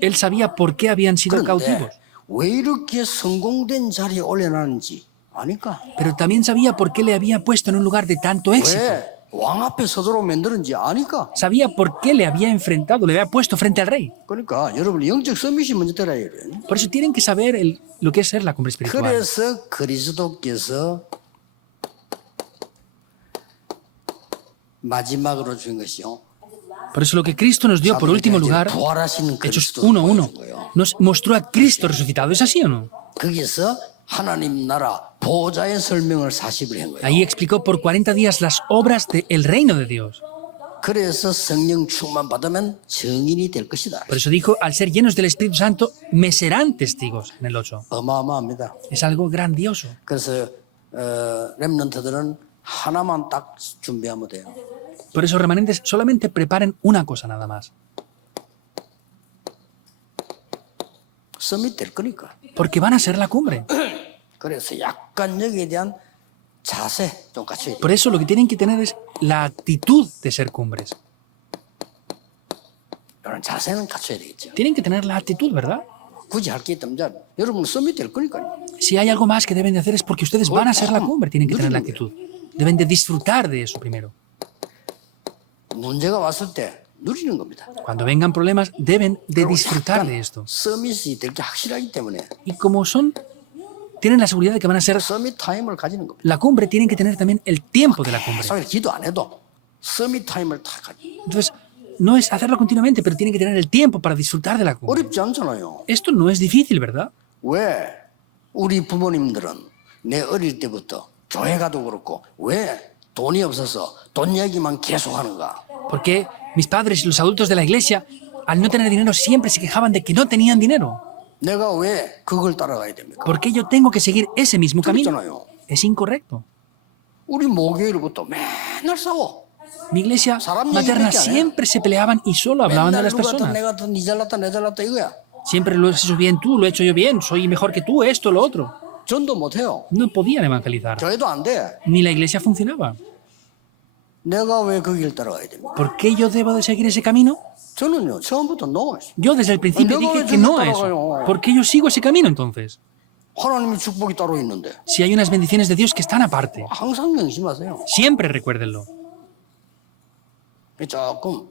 Él sabía por qué habían sido cautivos, 그런데 왜 이렇게 성공된 자리에 올려놨는지 아니까? pero también sabía por qué le había puesto en un lugar de tanto éxito. 왜 왕 앞에 서도록 만드는지 아니까? Sabía por qué le había enfrentado, le había puesto frente al rey. 그러니까 여러분 영적 서밋이 먼저 들어야 해요. Por eso tienen que saber lo que es ser la cumbre espiritual. 그래서 그리스도께서 마지막으로 준 것이요. Por eso lo que Cristo nos dio por último lugar, 부활하시는 Hechos 그리스도 1:1, nos mostró a Cristo resucitado. ¿Es así o no? 거기서 하나님 나라 보좌의 설명을 40을 한 거예요. Ahí explicó por 40 días las obras del reino de Dios. 그래서 성령 충만 받으면 증인이 될 것이다. Por eso dijo, al ser llenos del Espíritu Santo, me serán testigos en el 8. 어마어마합니다. Es algo grandioso. 그래서 렘넌트들은 하나만 딱 준비하면 돼요. Por eso remanentes solamente preparen una cosa nada más. 서밋 될 거니까. Porque van a ser la cumbre. 그래서 약간 여기에 대한 자세 좀 갖춰야 돼요. Por eso lo que tienen que tener es la actitud de ser cumbres. 이런 자세는 갖춰야 되겠죠. Tienen que tener la actitud, ¿verdad? 굳이 할 게 있다면 여러분 서밋 될 거니까요. Si hay algo más que deben de hacer es porque ustedes van a ser la cumbre, tienen que tener la actitud. Deben de disfrutar de eso primero. 문제가 왔을 때 누리는 겁니다. Cuando vengan problemas, deben de disfrutar de esto. 서밋이 될 게 확실하기 때문에 Y como tienen la seguridad de que van a ser 서밋 타임을 가지는 겁니다. la cumbre, tienen que tener también el tiempo de la cumbre. 사실 기도 안 해도 서밋 타임을 다 가지. Entonces, no es hacerlo continuamente, pero tienen que tener el tiempo para disfrutar de la cumbre. 어렵지 않잖아요. Esto no es difícil, ¿verdad? 왜 우리 부모님들은 내 어릴 때부터 교회 가도 그렇고 왜 돈이 없어서 돈 얘기만 계속 하는가? Porque mis padres y los adultos de la iglesia, al no tener dinero, siempre se quejaban de que no tenían dinero. 내가 왜 그걸 따라가야 됩니까? ¿Por qué yo tengo que seguir ese mismo camino? 그렇잖아요. Es incorrecto. 우리 모교회로부터 맨날 싸워. Mi iglesia 사람 materna 얘기밖에 안 해. siempre se peleaban y solo hablaban de 맨날 las 누가 더 personas. 내가 더 니 잘났다 내 잘났다 이거야. Siempre lo has hecho bien tú, lo he hecho yo bien, soy mejor que tú, esto, lo otro. 전도 못해요. No podían evangelizar. 교회도 안 돼. Ni la iglesia funcionaba. 내가 왜 그 길 따라가야 됩니까? ¿Por qué yo debo de seguir ese camino? 저는요 처음부터 no. Yo desde el principio Ay, no, dije no, que yo no no a eso. 따라가요. ¿Por qué yo sigo ese camino entonces? 하나님의 축복이 따로 있는데 Si hay unas bendiciones de Dios que están aparte. 항상 명심하세요. Siempre recuérdenlo. 조금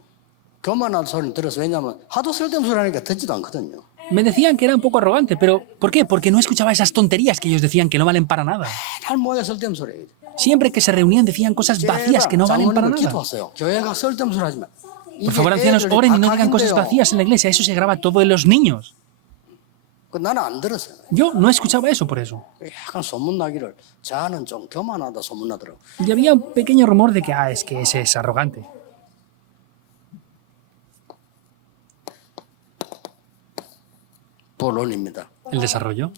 교만한 소리를 들어서 왜냐하면 하도 쓸데없는 소리 하니까 듣지도 않거든요. Me decían que era un poco arrogante, pero ¿por qué? Porque no escuchaba esas tonterías que ellos decían que no valen para nada. 할 뭐야 쓸데없는 소리. Siempre que se reunían decían cosas vacías que no valen para 장모님을 nada. 기도하세요. 교회가 쓸데없는 소리 하지 마. Por favor, ancianos, oren y no digan cosas vacías en la iglesia. Eso se graba todo en los niños. 나는 안 들었어요. Yo no escuchaba eso por eso. 약간 소문나기를 자는 좀 교만하다 소문나더라고. Y había un pequeño rumor de que, es que ese es arrogante. 본론입니다. el desarrollo.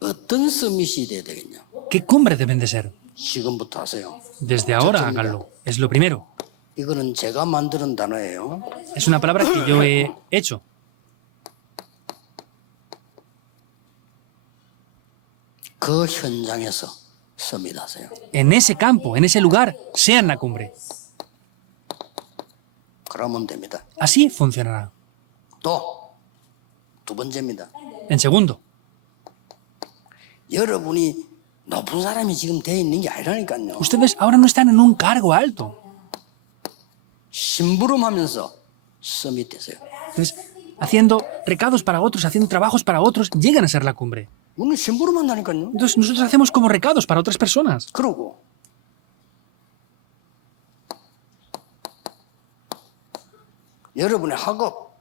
어떤 서밋이 돼야 되겠냐? ¿Qué cumbre deben de ser? 지금부터 하세요. Desde ahora háganlo. Es lo primero. 이거는 제가 만드는 단어예요. Es una palabra que yo he hecho. 그 현장에서 서밋 하세요. En ese campo, en ese lugar, sean la cumbre. 그러면 됩니다. Así funcionará. 또 두 번째입니다. En segundo, 여러분이 높은 사람이 지금 돼 있는 게 아니라니까요. ustedes ahora no están en un cargo alto. 심부름하면서 서밋 되세요. Entonces, haciendo recados para otros, haciendo trabajos para otros, llegan a ser la cumbre. 우리는 심부름한다니까요. Entonces, nosotros hacemos como recados para otras personas. 그러고 여러분의 학업,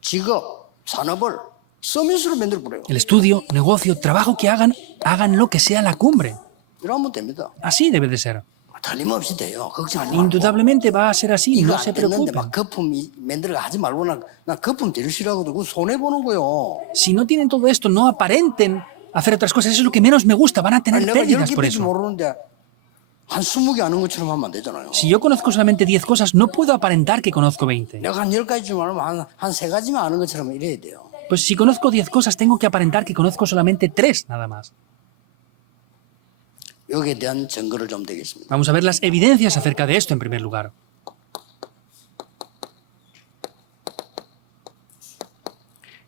직업, 산업을 서밋으로 만들어 버려요. El estudio, negocio, trabajo que hagan, hagan lo que sea la cumbre. 이러면 됩니다. Así debe de ser. 틀림없이 돼요. 걱정하지 말고. Indudablemente va a ser así, 이거 no 안 se 됐는데 preocupen. 막 거품 만들어 하지 말고 나 거품 제일 싫어하거든. 그거 손해 보는 거요. Si no tienen todo esto, no aparenten hacer otras cosas. Eso es lo que menos me gusta. Van a tener 아니, 내가 pérdidas 10개 por 밖에 eso. 모르는데 한 20개 아는 것처럼 하면 안 되잖아요. Si yo conozco solamente 10 cosas, no puedo aparentar que conozco 20. 내가 한 10가지쯤 알면 한 3가지만 아는 것처럼 이래야 돼요. Pues si conozco 10 cosas, tengo que aparentar que conozco solamente 3 nada más. 여기에 대한 증거를 좀 되겠습니다. Vamos a ver las evidencias acerca de esto en primer lugar.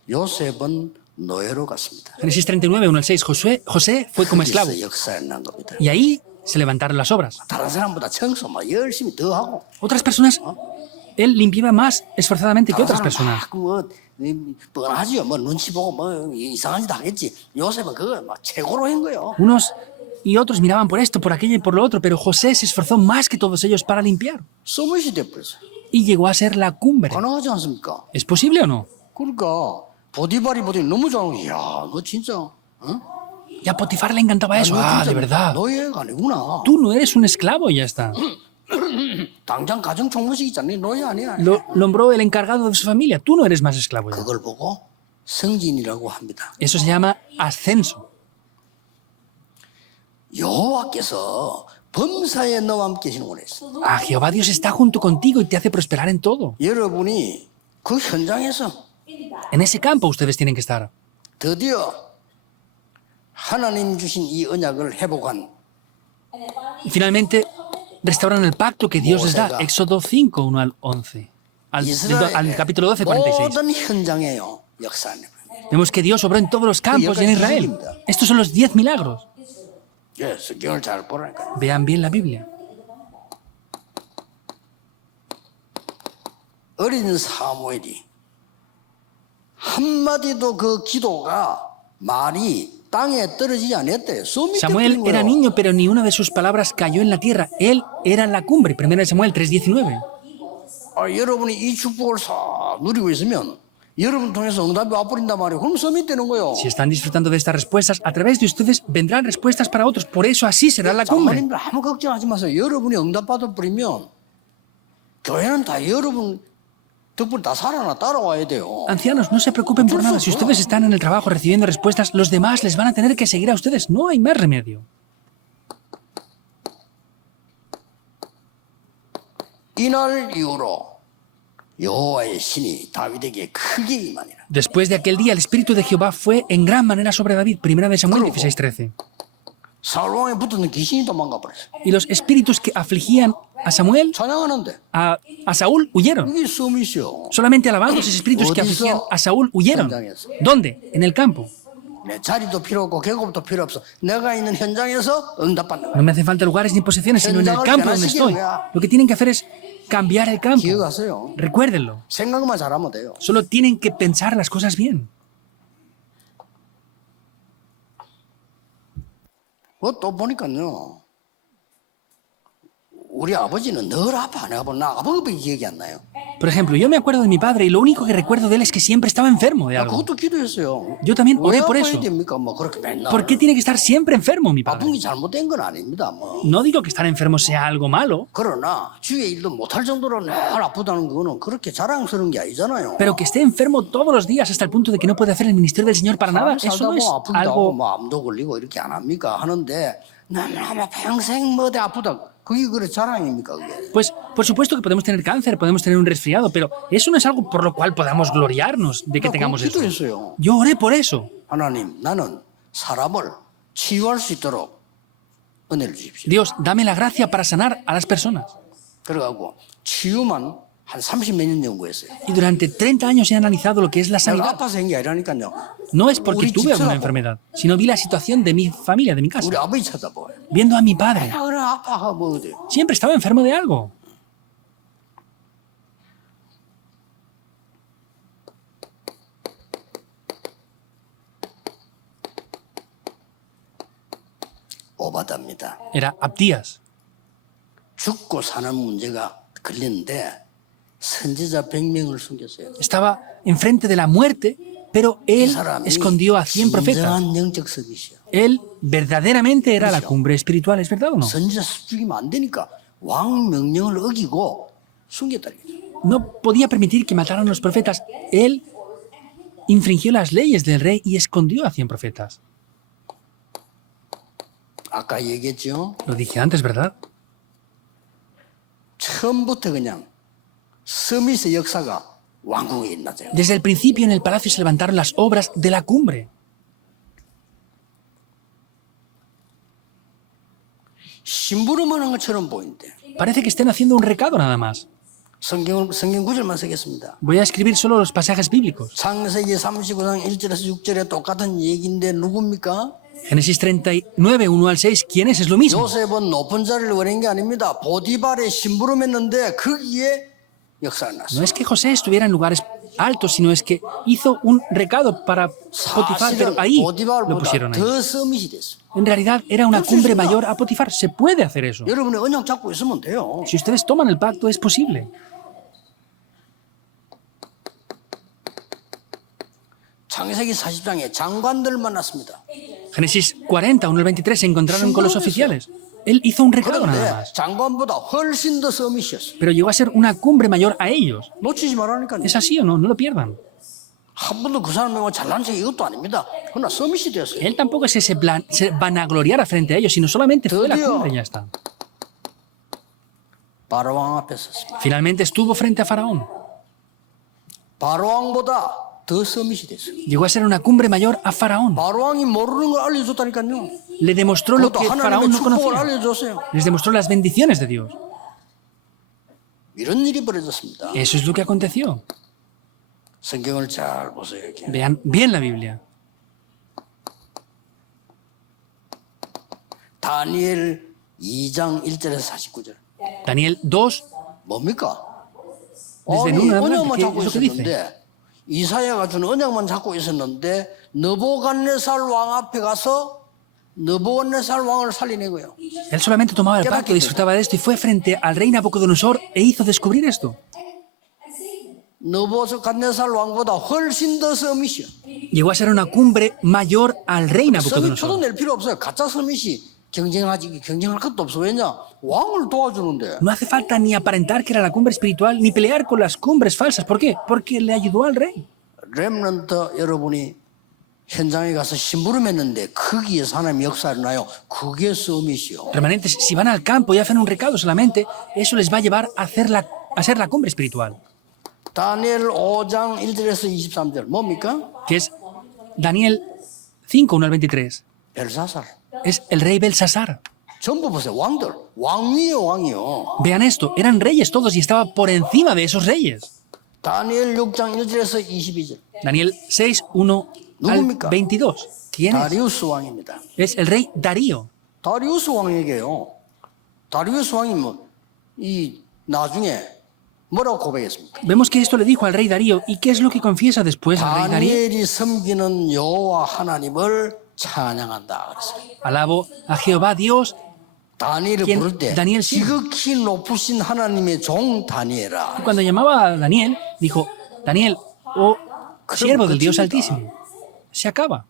요셉은 노예로 갔습니다. Génesis 39, 1 al 6. José fue como esclavo. 거기서 역사에 난 겁니다. Y ahí se levantaron las obras. 다른 사람보다 청소 막 열심히 더 하고 Otras personas, él limpiaba más esforzadamente que 다른 otras 사람 personas. 막 뻔하지요. 뭐 눈치 보고 뭐 이상한 짓 하겠지. 요셉은 그거 막 최고로 한 거예요. Unos y otros miraban por esto, por aquello y por lo otro, pero José se esforzó más que todos ellos para limpiar. 서밋이 돼버렸어요. Y llegó a ser la cumbre. 가능하지 않습니까? ¿Es posible o no? 그러니까 보디발이 너무 잘하고 이야 너 진짜 어? Y a Potifar le encantaba eso. 너 Ah, 진짜 de verdad. 노예가 아니구나. Tú no eres un esclavo y ya está. 당장 가정 총무식 있잖니 노예 아니야. Lo nombró el encargado de su familia. Tú no eres más esclavo ya. 그걸 보고 승진이라고 합니다. Eso se llama ascenso. 여호와께서 범사에 너와 함께 계시는구나 했어. Ah, Jehová Dios está junto contigo y te hace prosperar en todo. 여러분이 그 현장에서 En ese campo ustedes tienen que estar. 드디어 하나님 주신 이 언약을 회복한 Y finalmente restauran el pacto que Dios les da. Mosega. Éxodo 5, 1 al 11. Al capítulo 12, 46. 모든 현장에요 역사는. Vemos que Dios obró en todos los campos y en Israel. Estos son los 10 milagros. 예, 성경을 잘 보라니까. Vean bien la Biblia. 어린 사무엘이 한마디도 그 기도가 말이 땅에 떨어지지 않았대. Samuel era niño, pero ni una de sus palabras cayó en la tierra. Él era la cumbre. 1 Samuel 3:19. 여러분이 이 축복을 싹 누리고 있으면 여러분 통해서 응답이 와버린단 말이에요. 그럼 서밋 되는 거예요. Si están disfrutando de estas respuestas, a través de ustedes vendrán respuestas para otros. Por eso así será la cumbre. 장모님들 아무 걱정하지 마세요. 여러분이 응답 받아버리면 교회는 다 여러분 덕분에 다 살아나 따라와야 돼요. Ancianos, no se preocupen por nada. Si ustedes están en el trabajo recibiendo respuestas, los demás les van a tener que seguir a ustedes. No hay más remedio. 이날 이후로 여호와의 신이 다윗에게 크게 임하니라. Después de aquel día, el Espíritu de Jehová fue en gran manera sobre David. 1 Samuel 16:13. 사울 왕에 붙었던 귀신이 도망가 버렸어. Y los espíritus que afligían a Samuel, 찬양하는데 a Saúl, huyeron. 이게 서밋이요. Solamente alabando esos espíritus que afligían a Saúl huyeron. ¿Dónde? En el campo. 내 자리도 필요 없고 계급도 필요 없어. 내가 있는 현장에서 응답받는 거야. No me hace falta lugares ni posesiones, sino en el campo donde estoy. Lo que tienen que hacer es cambiar el campo. 기억하세요. Recuérdenlo. 생각만 잘하면 돼요. Solo tienen que pensar las cosas bien. 또 보니까요. 우리 아버지는 늘 아파. 내가 보면 나 아버지 기억이 안 나요. Por ejemplo, yo me acuerdo de mi padre y lo único que recuerdo de él es que siempre estaba enfermo de 나 algo. 그것도 기도했어요. Yo también 왜 oré por 아파야 eso. 됩니까? 뭐 그렇게 맨날. ¿Por qué tiene que estar siempre enfermo mi 아픈 padre? 게 잘못된 건 아닙니다. 뭐. No digo que estar enfermo sea algo malo, 그러나 주의 일도 못할 정도로 늘 아프다는 거는 그렇게 자랑스러운 게 아니잖아요. pero que esté enfermo todos los días hasta el punto de que no puede hacer el ministerio del Señor para nada, 사람 eso no 살다 es 보면 아프기도 하고 algo... 뭐 암도 걸리고 이렇게 안 합니까? 하는데 나는 평생 뭐대 아프다. 그게 그래 자랑입니까? 그게. Pues por supuesto que podemos tener cáncer, podemos tener un resfriado, pero eso no es algo por lo cual podamos gloriarnos de que 나 tengamos 그거 eso. 기도했어요. Yo oré por eso. 하나님, 나는 사람을 치유할 수 있도록 은혜를 주십시오. Dios, dame la gracia para sanar a las personas. 그래가지고 치유만 한 30몇 년 연구했어요. Y durante 30 años he analizado lo que es la 내가 sanidad. 아파서 한 게 아니라니까요. No es porque 우리 tuve 집 una 사람, enfermedad, sino vi la situación de mi familia, de mi casa. 우리 아버지 쳐다봐요. Viendo a mi padre. 아, 그래 아파 뭐 어때? Siempre estaba enfermo de algo. 오바답니다. Era Abdías. 죽고 사는 문제가 걸렸는데 선지자 100명을 숨겼어요. Estaba enfrente de la muerte, pero 이 él 사람이 escondió a 100 profetas. 진정한 영적 서기시요. Él verdaderamente era la cumbre espiritual, ¿es verdad o no? 선지자 죽이면 안 되니까 왕 명령을 어기고 숨겼다는 거죠. No podía permitir que mataran a los profetas. Él infringió las leyes del rey y escondió a 100 profetas. 아까 얘기했죠. Lo dije antes, ¿verdad? 처음부터 그냥 서밋의 역사가 왕궁에 있나요. Desde el principio en el palacio se levantaron las obras de la cumbre. 심부름하는 것처럼 보이는데 Parece que estén haciendo un recado nada más. 성경 구절만 쓰겠습니다. Voy a escribir solo los pasajes bíblicos. 창세기 39장 1절에서 6절에 똑같은 얘기인데 누굽니까? Génesis 39, 1 al 6, ¿quién es? Es lo mismo. 요셉은 높은 자리를 원한 게 아닙니다. 보디발에 심부름했는데 거기에 역사가 No 났어요. es que José estuviera en lugares altos, sino es que hizo un recado para Potifar, pero 사실은 ahí lo 보디발보다 pusieron ahí. 더 서밋이 됐어요. En realidad era una cumbre mayor a Potifar. Se puede hacer eso. 여러분의 언약 잡고 있으면 돼요. Si ustedes toman el pacto, es posible. 창세기 40장에 장관들 만났습니다. Génesis 40, 1 al 23, se encontraron con los oficiales. Él hizo un recado nada 그런데 más, 장관보다 훨씬 더 서밋이었어요. pero llegó a ser una cumbre mayor a ellos. 놓치지 말라니까요. ¿Es así o no? No lo pierdan. 한 번도 그 사람이 잘난 척 이것도 아닙니다. 그러나 서밋이 됐어요. Él tampoco es que se vanagloriara frente a ellos, sino solamente fue la Dios. cumbre y ya está. 바로 왕 앞에 섰습니다. Finalmente estuvo frente a Faraón. 바로 왕보다 더 서밋이 됐어요. Llegó a ser una cumbre mayor a Faraón. 바로 왕이 모르는 걸 알려줬다니까요. Le demostró lo 그것도 que 하나님의 Faraón no 축복을 conocía. 알려줬어요. Les demostró las bendiciones de Dios. 이런 일이 벌어졌습니다. Eso es lo que aconteció. 성경을 잘 보세요. 이렇게. Vean bien la Biblia. 다니엘 2장 1절에서 49절. Daniel 2, 뭡니까? Desde 아니, el 1 en 언약만 adelante, 잡고 ¿qué es lo que dice? 있었는데 이사야가 준 언약만 잡고 있었는데 느부갓네살 왕 앞에 가서 느부갓네살 왕을 살리내고요. Él solamente tomaba el pacto, disfrutaba de esto y fue frente al rey Nabucodonosor e hizo descubrir esto. 느부갓네살 왕보다 훨씬 더 서밋이요. Llegó a ser una cumbre mayor al rey 서밋 표도 Nabucodonosor. 낼 필요 없어요. 가짜 서밋이 경쟁할 것도 없어. 왜냐? 왕을 도와주는데. No hace falta ni aparentar que era la cumbre espiritual ni pelear con las cumbres falsas. ¿Por qué? Porque le ayudó al rey. 렘넌트 여러분이 현장에 가서 심부름했는데 거기에서 하나님 역사를 나요. 그게 서밋이요. Remanentes, si van al campo y hacen un recado solamente, eso les va a llevar a ser la cumbre espiritual. 다니엘 5장 1절에서 23절 뭡니까? Que es Daniel 5, 1 al 23. 벨사살. Es el rey Belsasar. 전부 보세요. 왕들. 왕이요 왕이요. Vean esto, eran reyes todos y estaba por encima de esos reyes. 다니엘 6장 1절에서 22절. Daniel 6, 1 al 누굽니까? 22. ¿Quién es? 다리우스 왕입니다. Es el rey Darío. 다리우스 왕에게요. 다리우스 왕이 이 나중에 뭐라고 고백했습니까? Vemos que esto le dijo al rey Darío. ¿Y qué es lo que confiesa después al rey Darío? 다니엘이 섬기는 여호와 하나님을 찬양한다 그랬어요. Alabo a Jehová Dios 다니엘을 ¿Quién? 부를 때 Daniel sí. 지극히 높으신 하나님의 종 다니엘아. Cuando llamaba a Daniel, dijo, Daniel, oh siervo del Dios Altísimo. Se acaba.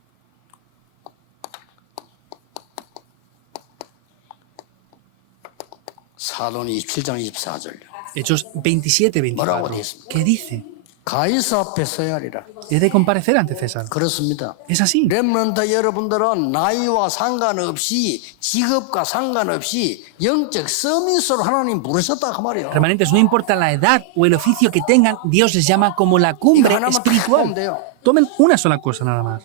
사도행 27장 24절. Hechos 27, 뭐라고 24. 돼 있습니까? ¿Qué dice? 가이사 앞에 서야 하리라. He de comparecer ante César. 그렇습니다. Es así. 렘넌트 여러분들은 나이와 상관없이 직업과 상관없이 영적 서밋으로 하나님 부르셨다 그 말이에요. Remanentes, no importa la edad o el oficio que tengan, Dios les llama como la cumbre 이거 하나만 딱 보면 espiritual. 돼요. Tomen una sola cosa nada más.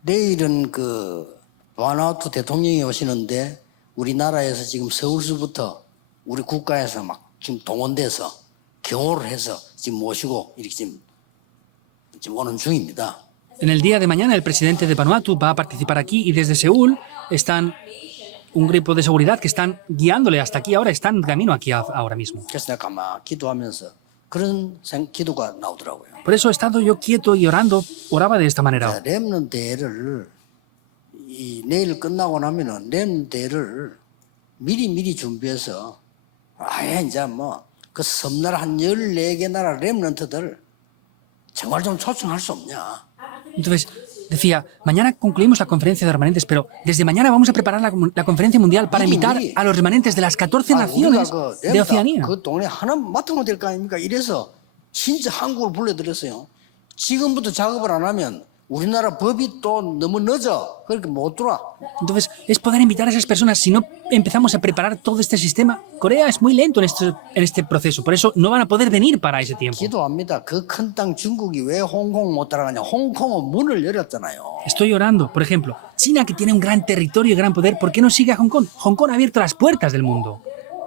내일은 그 바누아투 대통령이 오시는데 우리나라에서 지금 서울서부터 우리 국가에서 막 지금 동원돼서 경호를 해서 지금 모시고 이렇게 지금 오는 중입니다. En el día de mañana, el presidente de Vanuatu va a participar aquí y desde Seúl están un grupo de seguridad que están guiándole hasta aquí ahora, están en camino aquí ahora mismo. 그래서 내가 가만 기도하면서 그런 기도가 나오더라고요. Por eso he estado yo quieto y orando, oraba de esta manera. 렘넌트 대회를 이 내일 끝나고 나면은 렘넌트 대회를 미리 준비해서 아예 이제 뭐 그 섬나라 한 14개 나라 렘넌트들 정말 좀 초청할 수 없냐. Entonces, decía, mañana concluimos la conferencia de remanentes, pero desde mañana vamos a preparar la conferencia mundial para invitar a los remanentes de las 14 naciones de Oceanía. 그 동네 하나 맡으면 될 거 아닙니까? 이래서 진짜 한국을 불러들였어요. 지금부터 작업을 안 하면 우리나라 법이 또 너무 늦어. 그러니까 못 들어와. Entonces, es poder invitar a esas personas. Si no empezamos a preparar todo este sistema, Corea es muy lento en este proceso. Por eso no van a poder venir para ese tiempo. 기도합니다. 그 큰 땅 중국이 왜 홍콩 못 따라가냐. 홍콩은 문을 열었잖아요. Estoy orando, por ejemplo, China, que tiene un gran territorio y gran poder, ¿por qué no sigue a Hong Kong? Hong Kong ha abierto las puertas del mundo.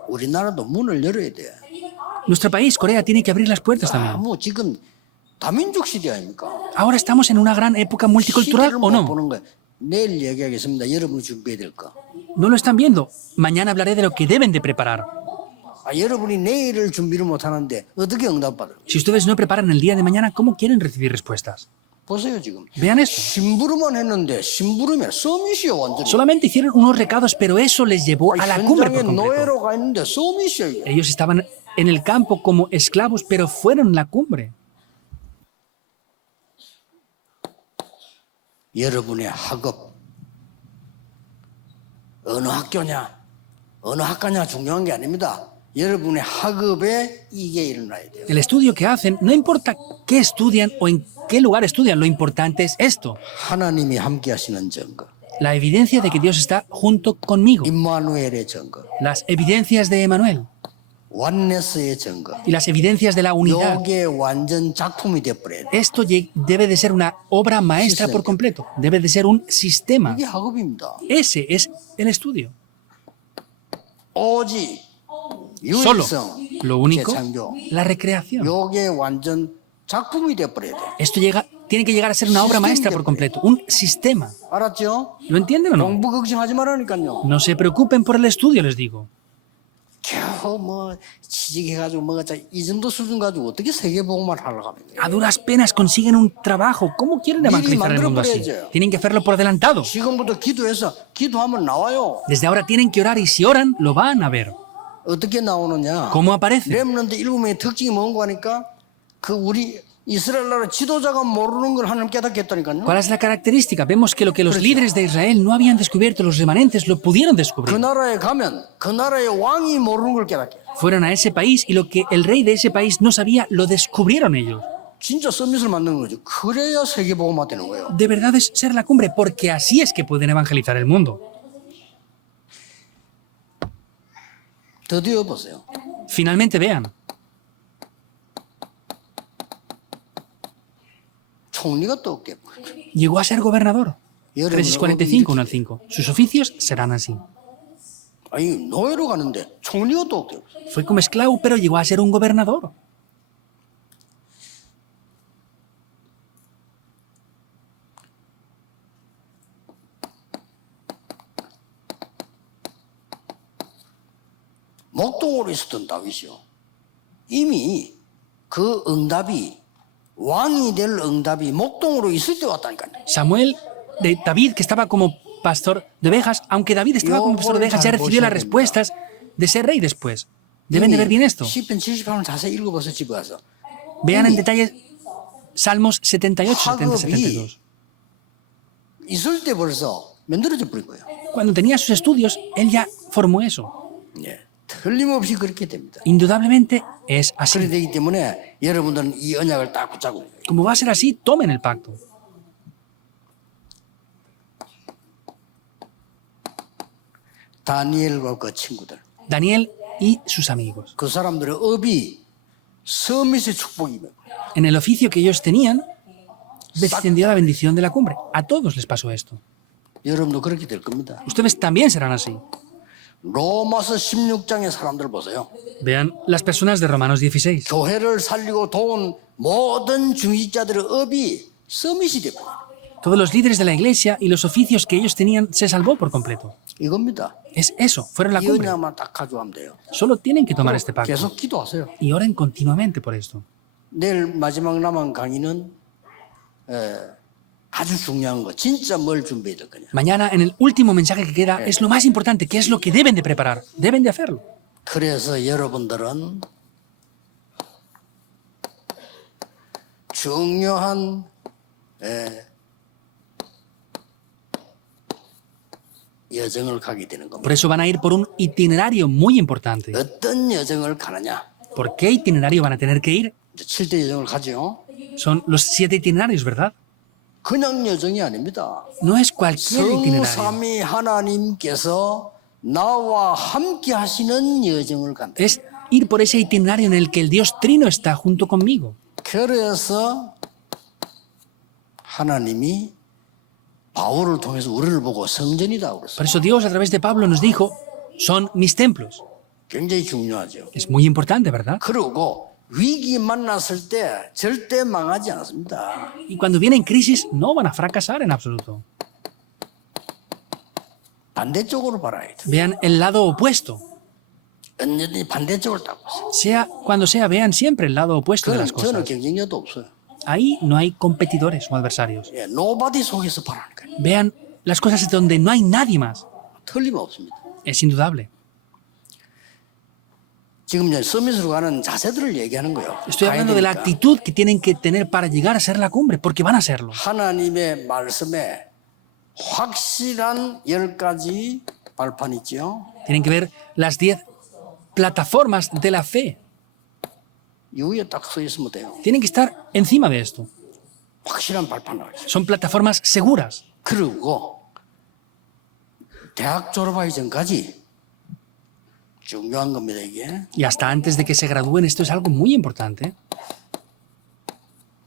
우리나라도 문을 열어야 돼. Nuestro país, Corea, tiene que abrir las puertas también. 뭐 지금 다민족 시대 아닙니까? Ahora estamos en una gran época multicultural, 시대를 ¿o 못 no? 보는 거예요. 내일 얘기하겠습니다. 여러분이 준비해야 될 거. No lo están viendo. Mañana hablaré de lo que deben de preparar. 여러분이 내일을 준비를 못 하는데 어떻게 응답받을 거예요? Si ustedes no preparan el día de mañana, ¿cómo quieren recibir respuestas? 보세요 지금. Vean esto. 심부름만 했는데 심부름이 서밋이요 완전히. Solamente hicieron unos recados, pero eso les llevó a la cumbre 현장에 por completo. 노예로 가 있는데 서밋이요 이게. Ellos estaban en el campo como esclavos, pero fueron la cumbre. 여러분의 학업 어느 학교냐 어느 학과냐 중요한 게 아닙니다. 여러분의 학업에 이게 일어나야 돼요. El estudio que hacen, no importa qué estudian o en qué lugar estudian, lo importante es esto. 하나님이 함께 하시는 증거, La evidencia de que Dios está junto conmigo. 임마누엘의 증거, Las evidencias de Emanuel 원네스의 증거. y las evidencias de la unidad. 요게 완전 작품이 돼버려야 돼. Esto debe de ser una obra maestra por completo. Debe de ser un sistema. 이게 학업입니다. Ese es el estudio. 오직 Solo, 유일성, lo único, 재창조. la recreación. 요게 완전 작품이 돼버려야 돼. Esto tiene que llegar a ser una obra maestra por completo, un sistema. 알았죠? ¿Lo entienden o no? 공부 걱정하지 말라니까요. No se preocupen por el estudio, les digo. 겨우 뭐 취직해가지고 뭐가 이 정도 수준 가지고 어떻게 세계보고만 하려고 합니까? A duras penas consiguen un trabajo. ¿Cómo quieren evangelizar el mundo así? Tienen que hacerlo por adelantado. 지금부터 기도해서 기도하면 나와요. Desde ahora tienen que orar y si oran, lo van a ver. 어떻게 나오느냐? ¿Cómo aparece? 렘넌트 7명의 특징이 뭔가 하니까 그 우리 이스라엘 나라 지도자가 모르는 걸 하나님 깨닫게 했다니까요. ¿Cuál es la característica? Vemos que lo que los líderes de Israel no habían descubierto, los remanentes lo pudieron 그 descubrir. 나라에 가면 그 나라의 왕이 모르는 걸 깨닫게. Fueron a ese país y lo que el rey de ese país no sabía, lo descubrieron ellos. 진짜 서밋을 만드는 거죠. 그래야 세계보고만 되는 거예요. De verdad es ser la cumbre, porque así es que pueden evangelizar el mundo. 드디어 보세요. Finalmente vean, 총리가 또 없게. llegó a ser gobernador. Génesis 45, 1 al 5. Sus oficios serán así. 아니 노예로 가는데 총리가 또 없게. Fue como esclavo, pero llegó a ser un gobernador. 목동으로 있었던 다윗이요. 이미 그 응답이 왕이 될 응답이 목동으로 있을 때 왔다니까요. David, que estaba como pastor de ovejas, aunque David estaba como pastor de ovejas, ya recibió las respuestas de ser rey después. Deben de ver bien esto. 시편 78편 자세히 읽어보세요, 집에 가서. Vean en detalle Salmos 78, 70, 학업이 72. 있을 때 벌써 만들어져 버린 거예요. Cuando tenía sus estudios, él ya formó eso. 예, 틀림없이 그렇게 됩니다. Indudablemente es así. 그렇게 되기 때문에 여러분들은 이 언약을 딱 붙잡고 있어요. Como va a ser así, tomen el pacto. 다니엘과 그 친구들. Daniel y sus amigos. 그 사람들의 업이 서밋의 축복이면 En el oficio que ellos tenían, descendió la bendición de la cumbre. A todos les pasó esto. 여러분도 그렇게 될 겁니다. Ustedes también serán así. 로마서 16장의 사람들 보세요. Vean las personas de Romanos 16. 교회를 살리고 도운 모든 중직자들의 업이 서밋이 되고 Todos los líderes de la iglesia y los oficios que ellos tenían se salvó por completo. 이겁니다. Es eso, fueron la 이 cumbre. 언약만 딱 가져가면 돼요. Solo tienen que tomar este pacto. 계속 기도하세요. Y oren continuamente por esto. 내일 마지막 남은 강의는 아주 중요한 거 진짜 뭘 준비해야 될 거냐. Mañana, en el último mensaje que queda, es lo más importante, que es lo que deben de preparar. Deben de hacerlo. 그래서 여러분들은 중요한 여정을 가게 되는 겁니다. Por eso van a ir por un itinerario muy importante. 어떤 여정을 가느냐? ¿Por qué itinerario van a tener que ir? 7대 여정을 가죠. Son los 7 itinerarios, ¿verdad? 그냥 여정이 아닙니다. No es cualquier itinerario. 성삼위 하나님께서 나와 함께 하시는 여정을 간다. Es ir por ese itinerario en el que el Dios Trino está junto conmigo. 그래서 하나님이 바울을 통해서 우리를 보고 성전이다 그랬어요. Por eso Dios, a través de Pablo, nos dijo, son mis templos. 굉장히 중요하죠. Es muy importante, ¿verdad? 그리고 위기 만났을 때 절대 망하지 않습니다. Y cuando vienen crisis, no van a fracasar en absoluto. 반대쪽으로 봐야 돼. Vean el lado opuesto. 언제든지 반대쪽을 딱 보세요. Sea cuando sea, vean siempre el lado opuesto de las 저는 cosas. 경쟁력도 없어요. Ahí no hay competidores o adversarios. 예, 노바디 속에서 바라니까요. Vean las cosas donde no hay nadie más. 틀림없습니다. Es indudable. 지금 이제 서밋으로 가는 자세들을 얘기하는 거예요. Estoy 가야 hablando de la 되니까. actitud que tienen que tener para llegar a ser la cumbre, porque van a serlo. 하나님의 말씀에 확실한 10가지 발판 있죠. Tienen que ver las 10 plataformas de la fe. 이 위에 딱 서 있으면 돼요. Tienen que estar encima de esto. 확실한 발판을 하죠. Son plataformas seguras. 그리고 대학 졸업하기 전까지 중요한 겁니다 이게. Y hasta antes de que se gradúen, esto es algo muy importante.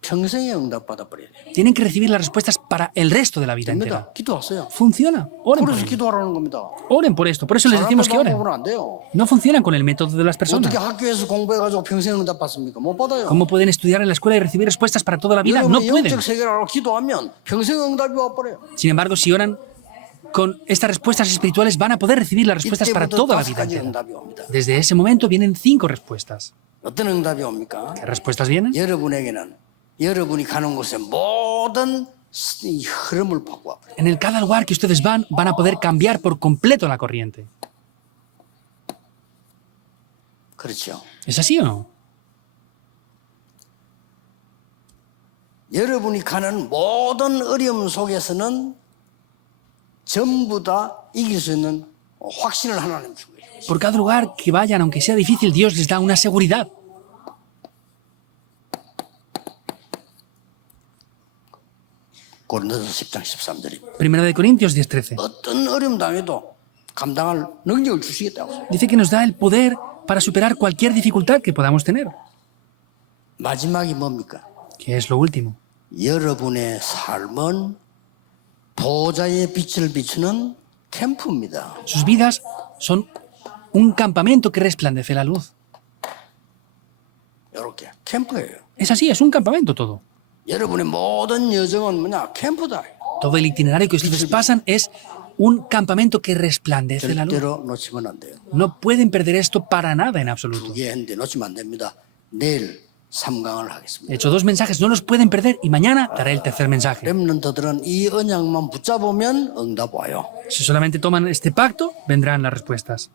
평생에 응답받아 버려야 돼요. Tienen que recibir las respuestas para el resto de la vida entera. 됩니다. 기도하세요. Funciona. Oren por 그래서 ello. 기도하라는 겁니다. Oren por esto. Por eso les decimos que oren. 방법은 안 돼요. No funcionan con el método de las personas. 어떻게 학교에서 공부해가지고 평생 응답 받습니까? 못 받아요. ¿Cómo pueden estudiar en la escuela y recibir respuestas para toda la vida? No 여러분이 pueden. 영적 세계를 알고 기도하면 평생 응답이 와버려요. Sin embargo, si oran con estas respuestas espirituales, van a poder recibir las respuestas para 이때부터 toda la 5 vida 가지 entera. 응답이 옵니다. Desde ese momento vienen 5 respuestas. 어떤 응답이 옵니까? ¿Qué respuestas vienen? 여러분에게는 여러분이 가는 곳에 모든 이 흐름을 바꿔. En el cada lugar que ustedes van a poder cambiar por completo la corriente. 그렇죠. ¿Es así o no? 여러분이 가는 모든 어려움 속에서는 전부 다 이길 수 있는 확신을 하나님 주고 있어요. Por cada lugar que vayan, aunque sea difícil, Dios les da una seguridad. 고린도서 10장 13절입니다. Primera de Corintios 10:13. 어떤 어려움 당해도 감당할 능력을 주시겠다고. Dice que nos da el poder para superar cualquier dificultad que podamos tener. 마지막이 뭡니까? ¿Qué es lo último? 여러분의 삶은 보좌의 빛을 비추는 캠프입니다. Sus vidas son un campamento que resplandece la luz. 이렇게 캠프예요. Es así, es un campamento todo. 여러분의 모든 여정은 뭐냐? 캠프다. Todo el itinerario que ustedes pasan es un campamento que resplandece la luz. 절대로 놓치면 안 돼요. No pueden perder esto para nada en absoluto. 두 개 했는데 놓치면 안 됩니다. 내일 3강을 He 하겠습니다. hecho 2 mensajes, no los pueden perder y mañana daré el tercer mensaje. 렘넌트들은 이 언약만 붙잡으면 응답 와요. Si solamente toman este pacto, vendrán las respuestas.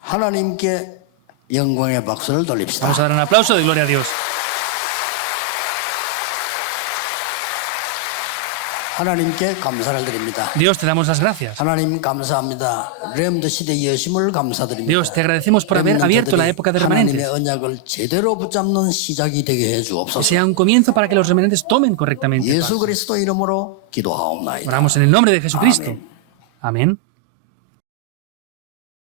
하나님께 영광의 박수를 돌립시다. Vamos a dar un aplauso de gloria a Dios. 하나님께 감사를 드립니다. Dios, te damos las gracias. 하나님 감사합니다. 렘드 시대의 여심을 감사드립니다. Dios, te agradecemos por haber abierto la época de 하나님의 remanentes. 언약을 제대로 붙잡는 시작이 되게 해 Que 주옵소서. sea un comienzo para que los remanentes tomen correctamente. 예수 그리스도 이름으로 기도하옵나이다. Oramos en el nombre de Jesucristo. Amén.